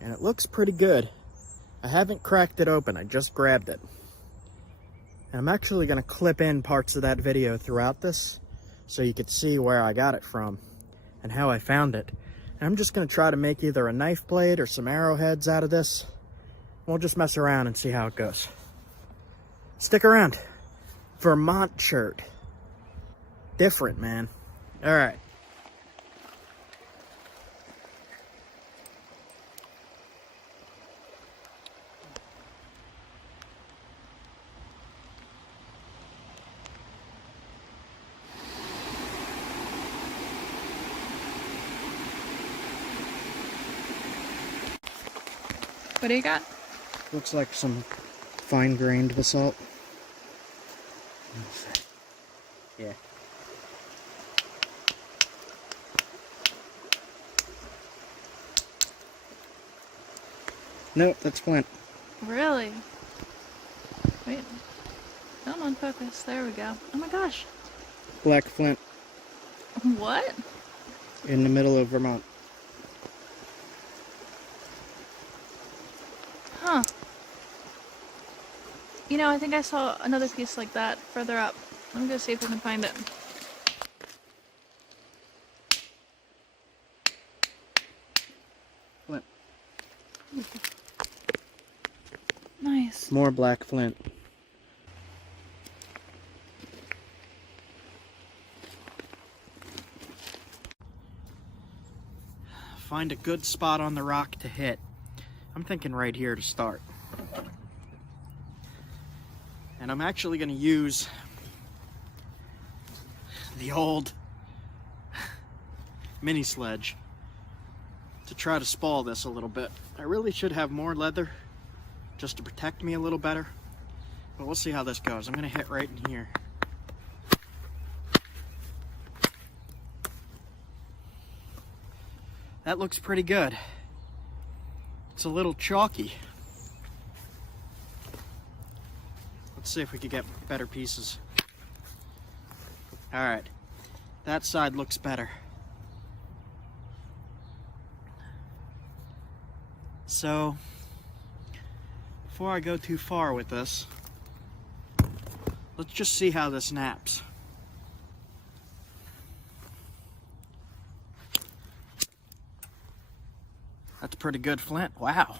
And it looks pretty good. I haven't cracked it open, I just grabbed it. And I'm actually gonna clip in parts of that video throughout this so you could see where I got it from and how I found it. And I'm just gonna try to make either a knife blade or some arrowheads out of this. We'll just mess around and see how it goes. Stick around. Vermont shirt. Different, man. All right. What do you got? Looks like some fine-grained basalt. Yeah. Nope, that's flint. Really? Wait. Come on, focus. There we go. Oh my gosh. Black flint. What? In the middle of Vermont. Huh. You know, I think I saw another piece like that further up. Let me go see if I can find it. Flint. Nice. More black flint. Find a good spot on the rock to hit. I'm thinking right here to start. And I'm actually going to use the old mini sledge to try to spall this a little bit. I really should have more leather just to protect me a little better, but we'll see how this goes. I'm going to hit right in here. That looks pretty good. It's a little chalky. Let's see if we can get better pieces. All right, that side looks better. So, before I go too far with this, let's just see how this naps. That's pretty good flint. Wow.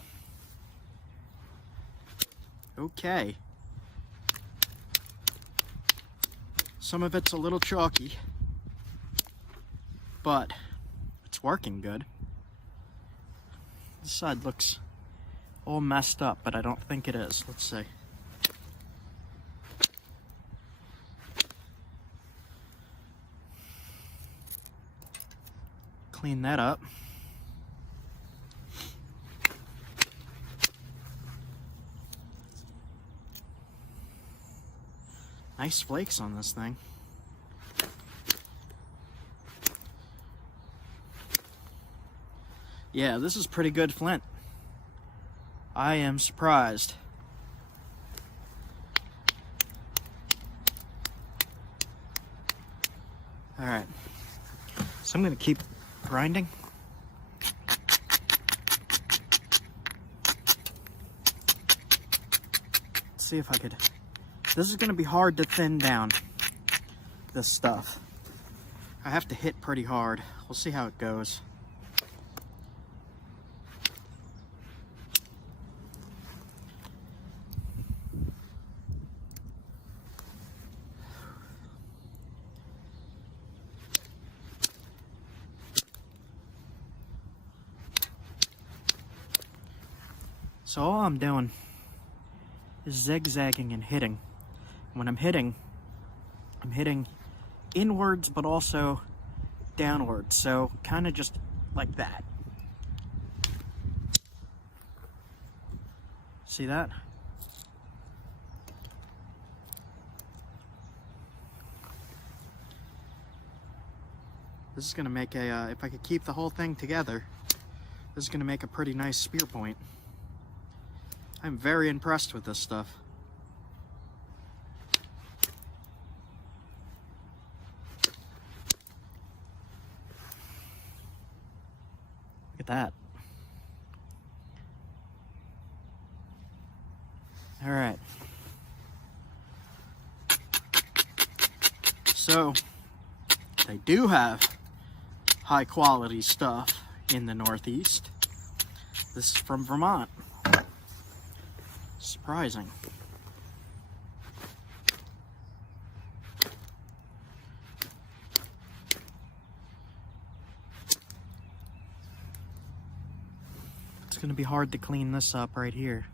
Okay. Some of it's a little chalky, but it's working good. This side looks all messed up, but I don't think it is. Let's see. Clean that up. Nice flakes on this thing. Yeah, this is pretty good flint. I am surprised. All right, so I'm gonna keep grinding. Let's see if I could. This is gonna be hard to thin down, this stuff. I have to hit pretty hard. We'll see how it goes. So all I'm doing is zigzagging and hitting. When I'm hitting inwards but also downwards, so kind of just like that. See that? This is gonna make a, if I could keep the whole thing together, this is gonna make a pretty nice spear point. I'm very impressed with this stuff. Look at that. All right. So, they do have high quality stuff in the Northeast. This is from Vermont. Surprising. It's going to be hard to clean this up right here.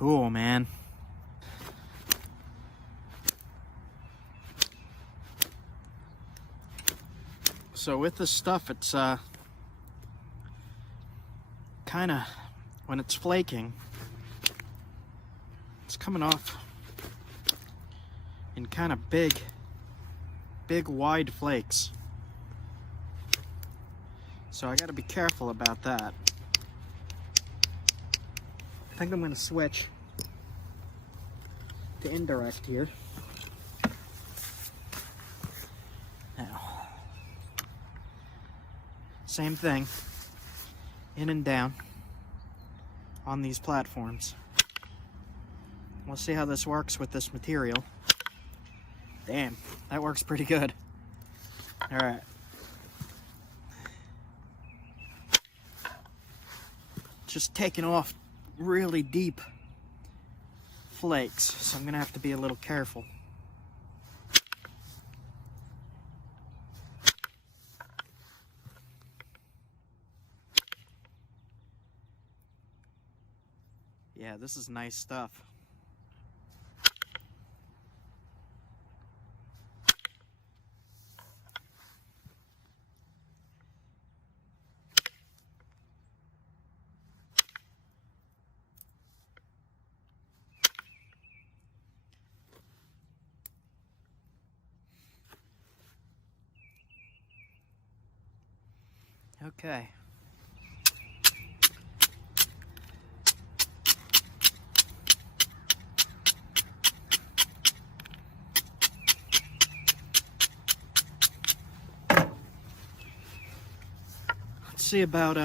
cool, man. So with this stuff, it's kind of, when it's flaking, it's coming off in kind of big wide flakes. So I gotta be careful about that. I think I'm gonna switch to indirect here. Now, same thing, in and down on these platforms. We'll see how this works with this material. Damn, that works pretty good. All right. Just taking off really deep flakes, so I'm gonna have to be a little careful. Yeah, this is nice stuff. Okay. Let's see about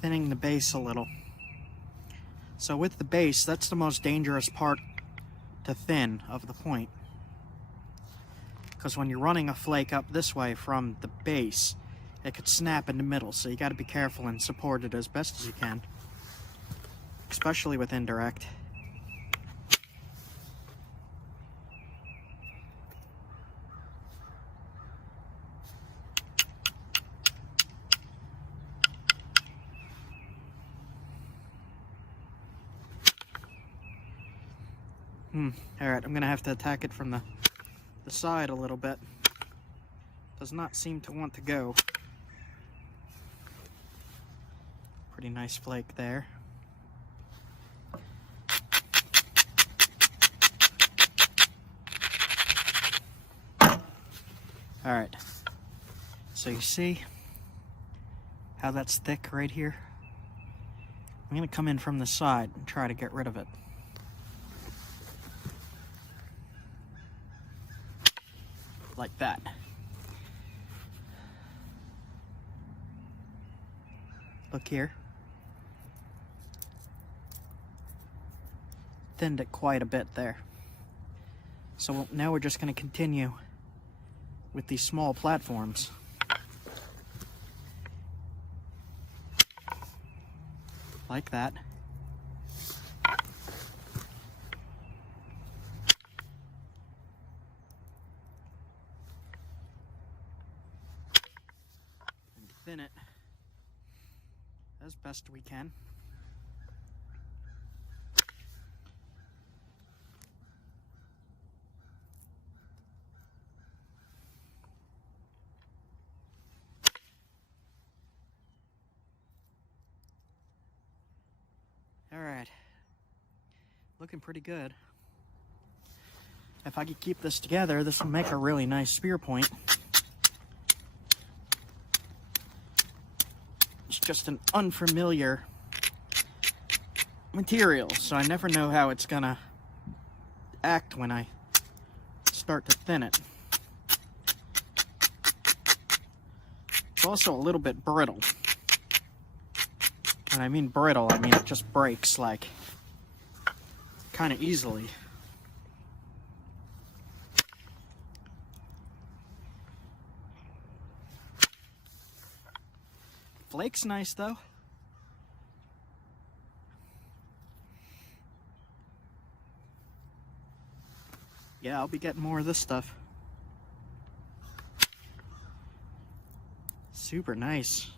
thinning the base a little. So with the base, that's the most dangerous part to thin of the point. Because when you're running a flake up this way from the base, it could snap in the middle, so you got to be careful and support it as best as you can, especially with indirect. Alright, I'm gonna have to attack it from the side a little bit. Does not seem to want to go. Pretty nice flake there. Alright, so you see how that's thick right here? I'm gonna come in from the side and try to get rid of it. Like that. Look here. Thinned it quite a bit there. So now we're just going to continue with these small platforms. Like that. And thin it as best we can. Alright, looking pretty good. If I could keep this together, this will make a really nice spear point. It's just an unfamiliar material, so I never know how it's gonna act when I start to thin it. It's also a little bit brittle. When I mean brittle, I mean it just breaks like kind of easily. Flake's nice though. Yeah, I'll be getting more of this stuff. Super nice.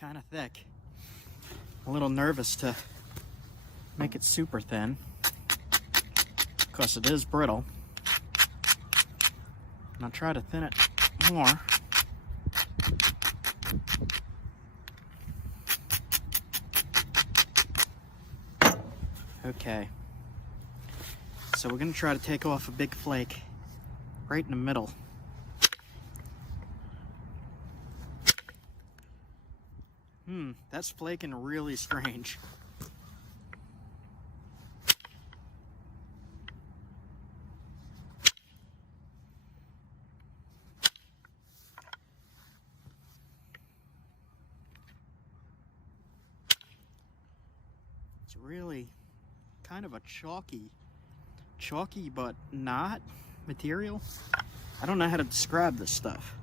kind of thick. A little nervous to make it super thin because it is brittle. And I'll try to thin it more. Okay. So we're going to try to take off a big flake right in the middle. That's flaking really strange. It's really kind of a chalky but not material. I don't know how to describe this stuff.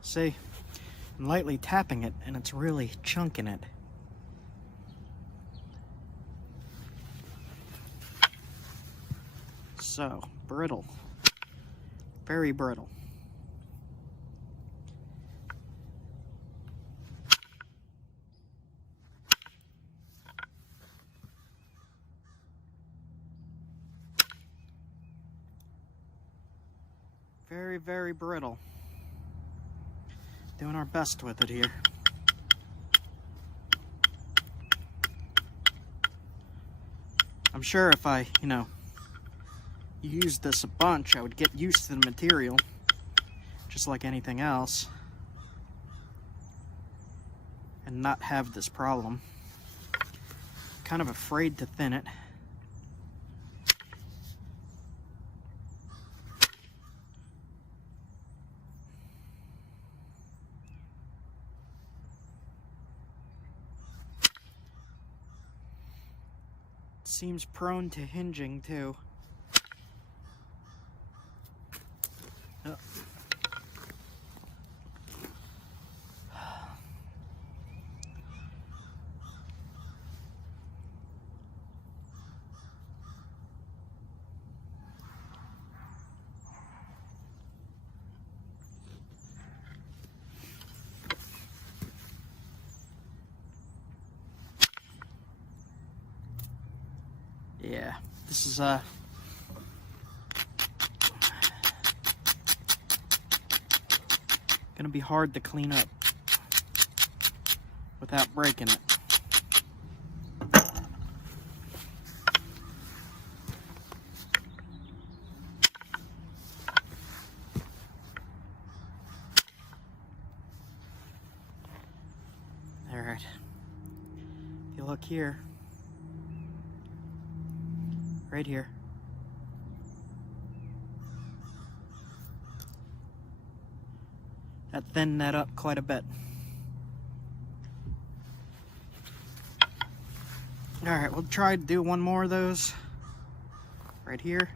See, I'm lightly tapping it and it's really chunking it. So, brittle. Very brittle. Very, very brittle. Doing our best with it here. I'm sure if I, used this a bunch, I would get used to the material, just like anything else, and not have this problem. Kind of afraid to thin it. Seems prone to hinging too. Oh. Yeah, this is gonna be hard to clean up without breaking it. All right, if you look here, right here. That thinned that up quite a bit. All right, we'll try to do one more of those right here.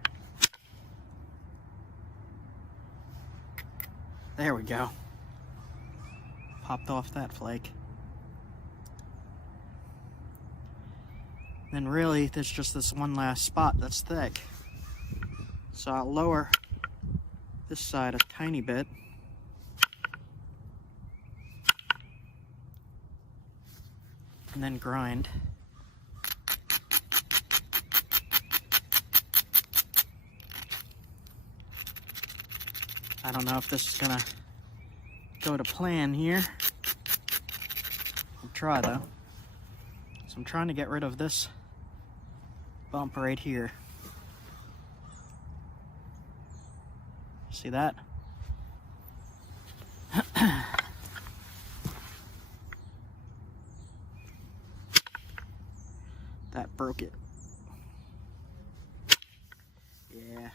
There we go. Popped off that flake. Then really, there's just this one last spot that's thick. So I'll lower this side a tiny bit. And then grind. I don't know if this is gonna go to plan here. I'll try though. So I'm trying to get rid of this bump right here. See that? That broke it. Yeah.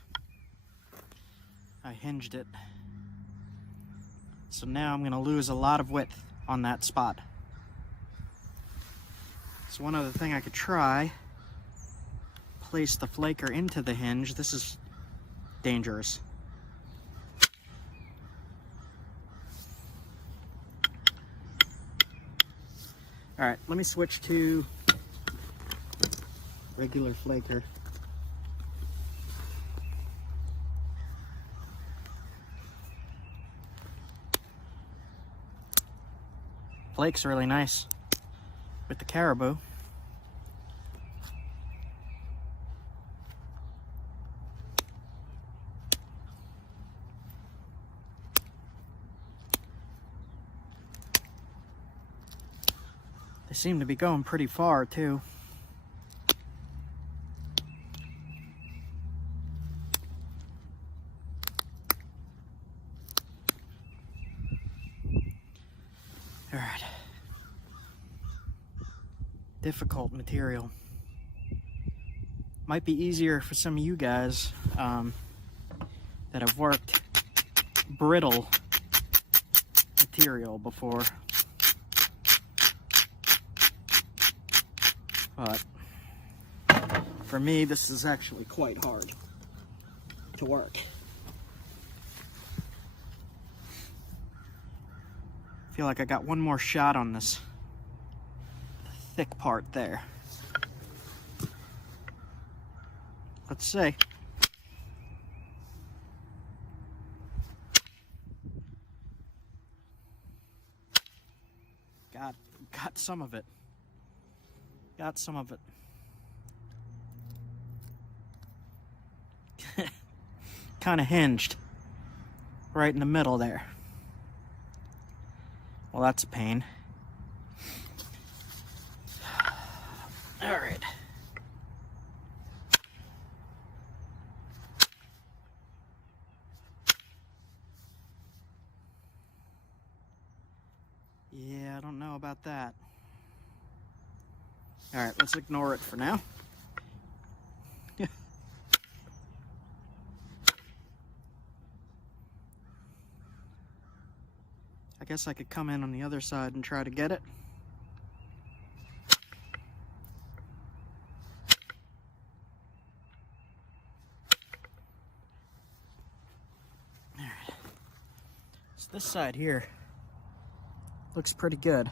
I hinged it. So now I'm gonna lose a lot of width on that spot. So one other thing I could try, place the flaker into the hinge. This is dangerous. Alright, let me switch to regular flaker. Flake's really nice with the caribou. They seem to be going pretty far too. All right. Difficult material. Might be easier for some of you guys that have worked brittle material before. But for me, this is actually quite hard to work. I feel like I got one more shot on this thick part there. Let's see. Got some of it. Got some of it. Kind of hinged right in the middle there. Well, that's a pain. All right. Yeah, I don't know about that. All right, let's ignore it for now. I guess I could come in on the other side and try to get it. All right. So this side here looks pretty good.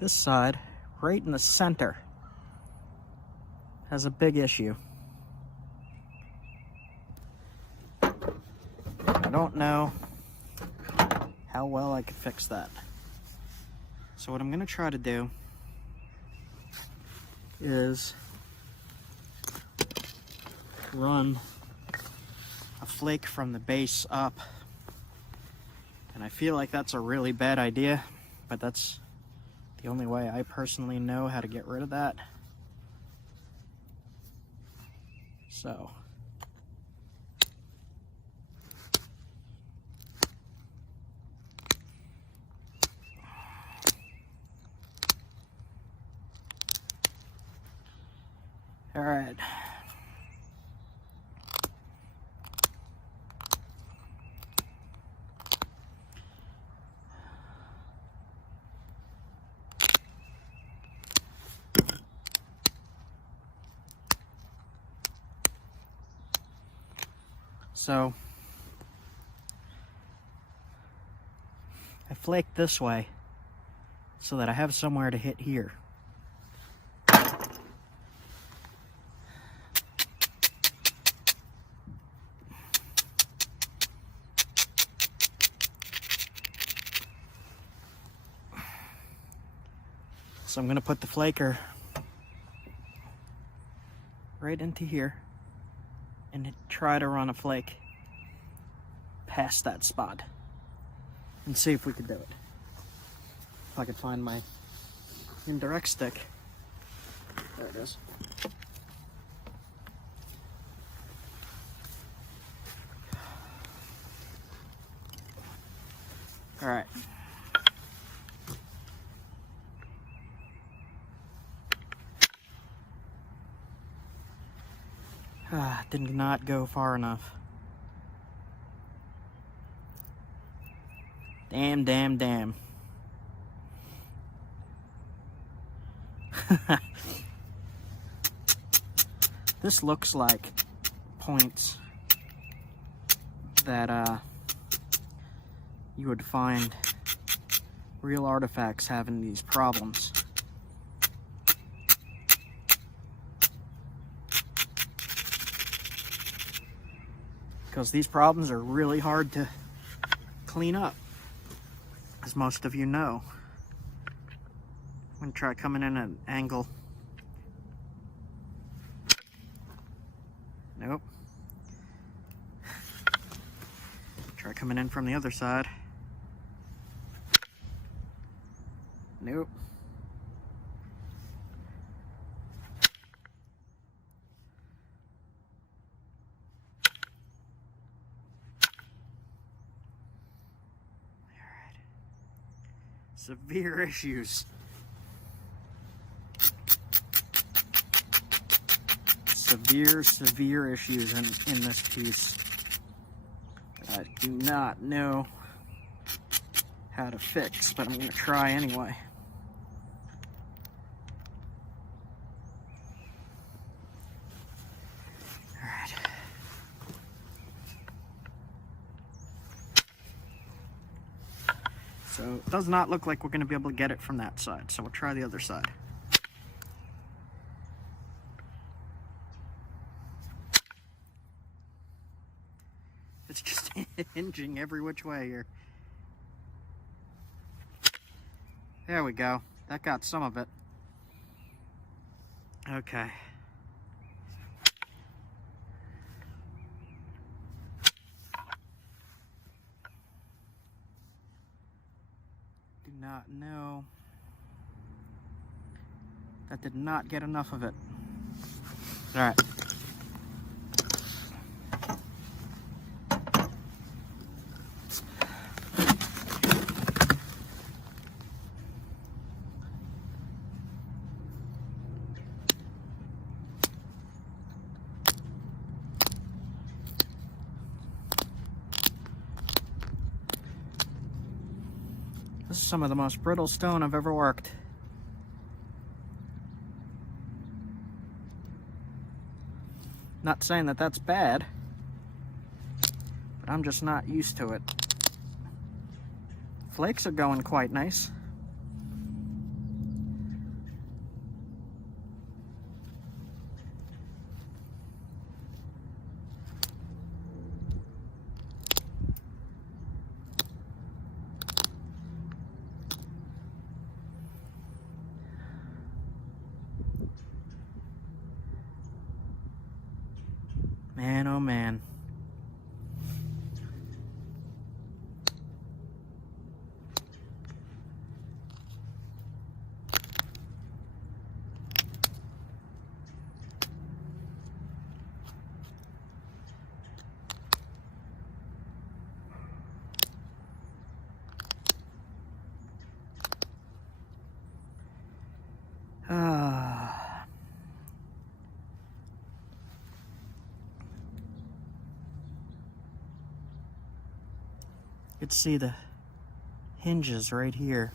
This side, right in the center, has a big issue. I don't know how well I could fix that. So what I'm gonna try to do is run a flake from the base up. And I feel like that's a really bad idea, but that's the only way I personally know how to get rid of that. So. All right. So I flaked this way so that I have somewhere to hit here. So I'm going to put the flaker right into here and try to run a flake past that spot and see if we could do it. If I could find my indirect stick. There it is. All right. Did not go far enough. Damn, damn, damn. This looks like points that you would find real artifacts having these problems. Because these problems are really hard to clean up, as most of you know. I'm going to try coming in at an angle. Nope. Try coming in from the other side. Nope. Alright. Severe issues. Severe issues in this piece. I do not know how to fix, but I'm going to try anyway. Alright. So it does not look like we're going to be able to get it from that side, so we'll try the other side. It's just hinging every which way here. There we go. That got some of it. Okay. Do not know. That did not get enough of it. All right. This is some of the most brittle stone I've ever worked. Not saying that that's bad, but I'm just not used to it. Flakes are going quite nice. Man, oh man. You could see the hinges right here.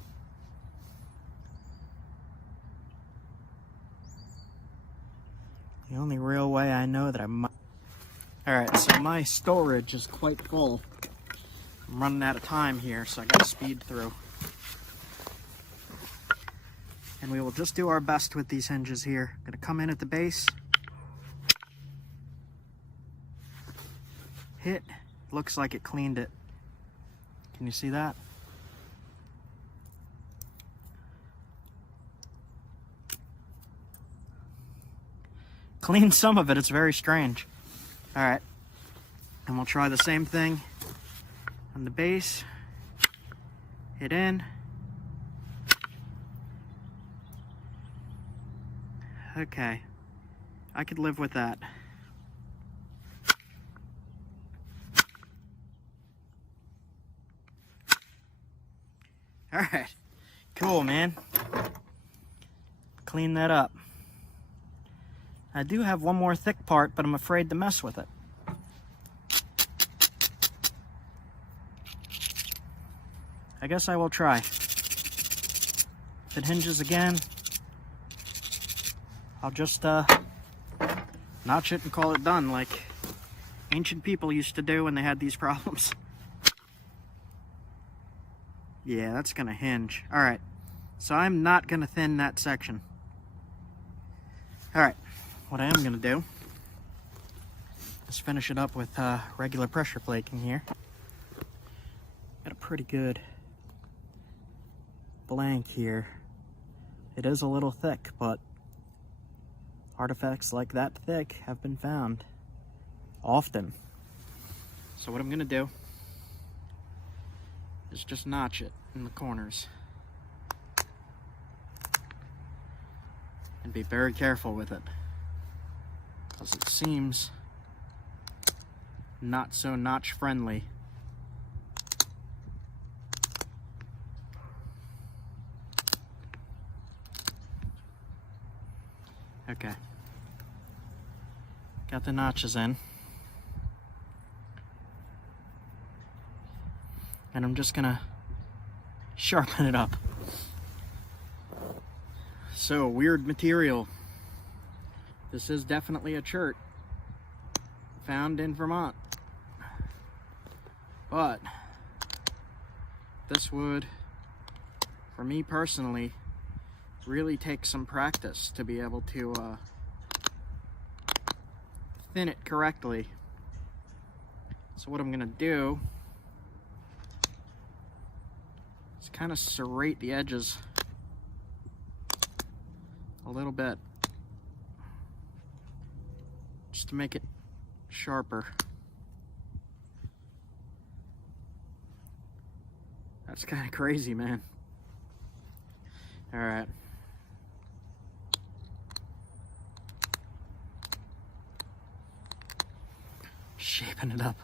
The only real way I know that I might... Alright, so my storage is quite full. I'm running out of time here, so I gotta speed through. And we will just do our best with these hinges here. Gonna come in at the base. Hit. Looks like it cleaned it. Can you see that? Clean some of it, it's very strange. All right, and we'll try the same thing on the base. Hit in. Okay, I could live with that. All right, cool, man. Clean that up. I do have one more thick part, but I'm afraid to mess with it. I guess I will try. If it hinges again, I'll just notch it and call it done, like ancient people used to do when they had these problems. Yeah, that's gonna hinge. All right, so I'm not gonna thin that section. All right, what I am gonna do is finish it up with regular pressure flaking here. Got a pretty good blank here. It is a little thick, but artifacts like that thick have been found often. So what I'm gonna do is just notch it in the corners and be very careful with it, because it seems not so notch friendly. Okay, got the notches in, and I'm just gonna sharpen it up. So, weird material. This is definitely a chert found in Vermont, but this would, for me personally, really take some practice to be able to thin it correctly. So what I'm gonna do is kind of serrate the edges a little bit, just to make it sharper. That's kind of crazy, man. All right. Shaping it up.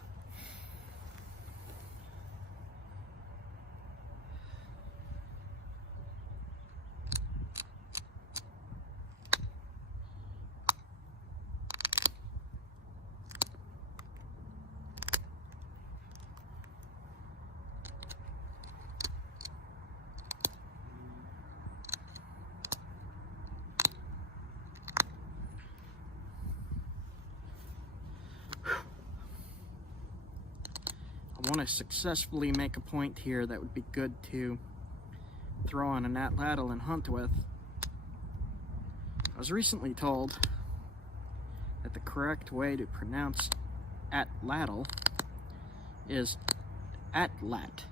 I want to successfully make a point here that would be good to throw on an atlatl and hunt with. I was recently told that the correct way to pronounce atlatl is atlat.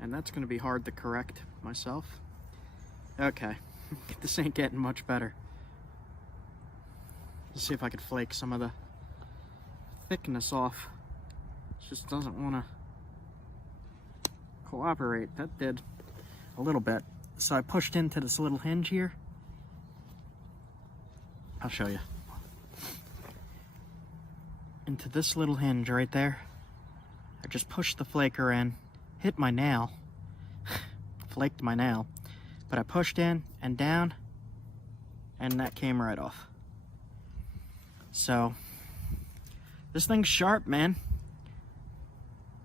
And that's going to be hard to correct myself. Okay. This ain't getting much better. Let's see if I could flake some of the thickness off. It just doesn't want to cooperate. That did a little bit. So I pushed into this little hinge here. I'll show you. Into this little hinge right there. I just pushed the flaker in, hit my nail, flaked my nail. But I pushed in and down, and that came right off. So, this thing's sharp, man.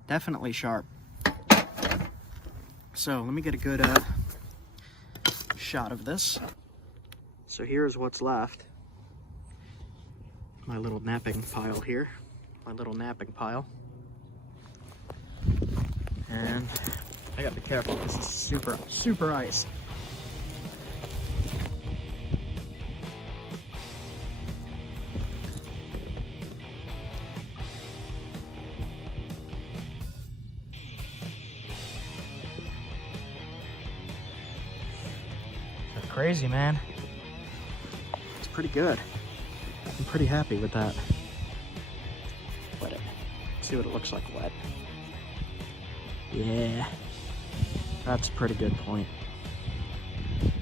Definitely sharp. So, let me get a good shot of this. So here's what's left. My little knapping pile here. My little knapping pile. And I gotta be careful, this is super ice. Crazy, man. It's pretty good. I'm pretty happy with that. Wet it. See what it looks like wet. Yeah. That's a pretty good point.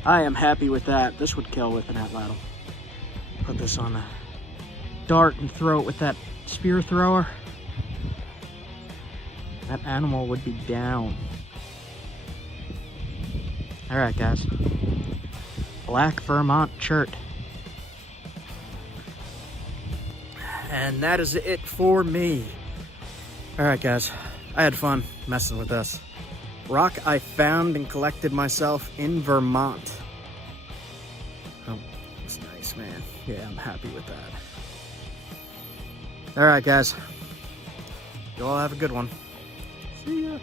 I am happy with that. This would kill with an atlatl. Put this on a dart and throw it with that spear thrower. That animal would be down. All right, guys. Black Vermont chert. And that is it for me. Alright guys, I had fun messing with this. Rock I found and collected myself in Vermont. Oh, it's nice, man. Yeah, I'm happy with that. All right, guys. You all have a good one. See ya.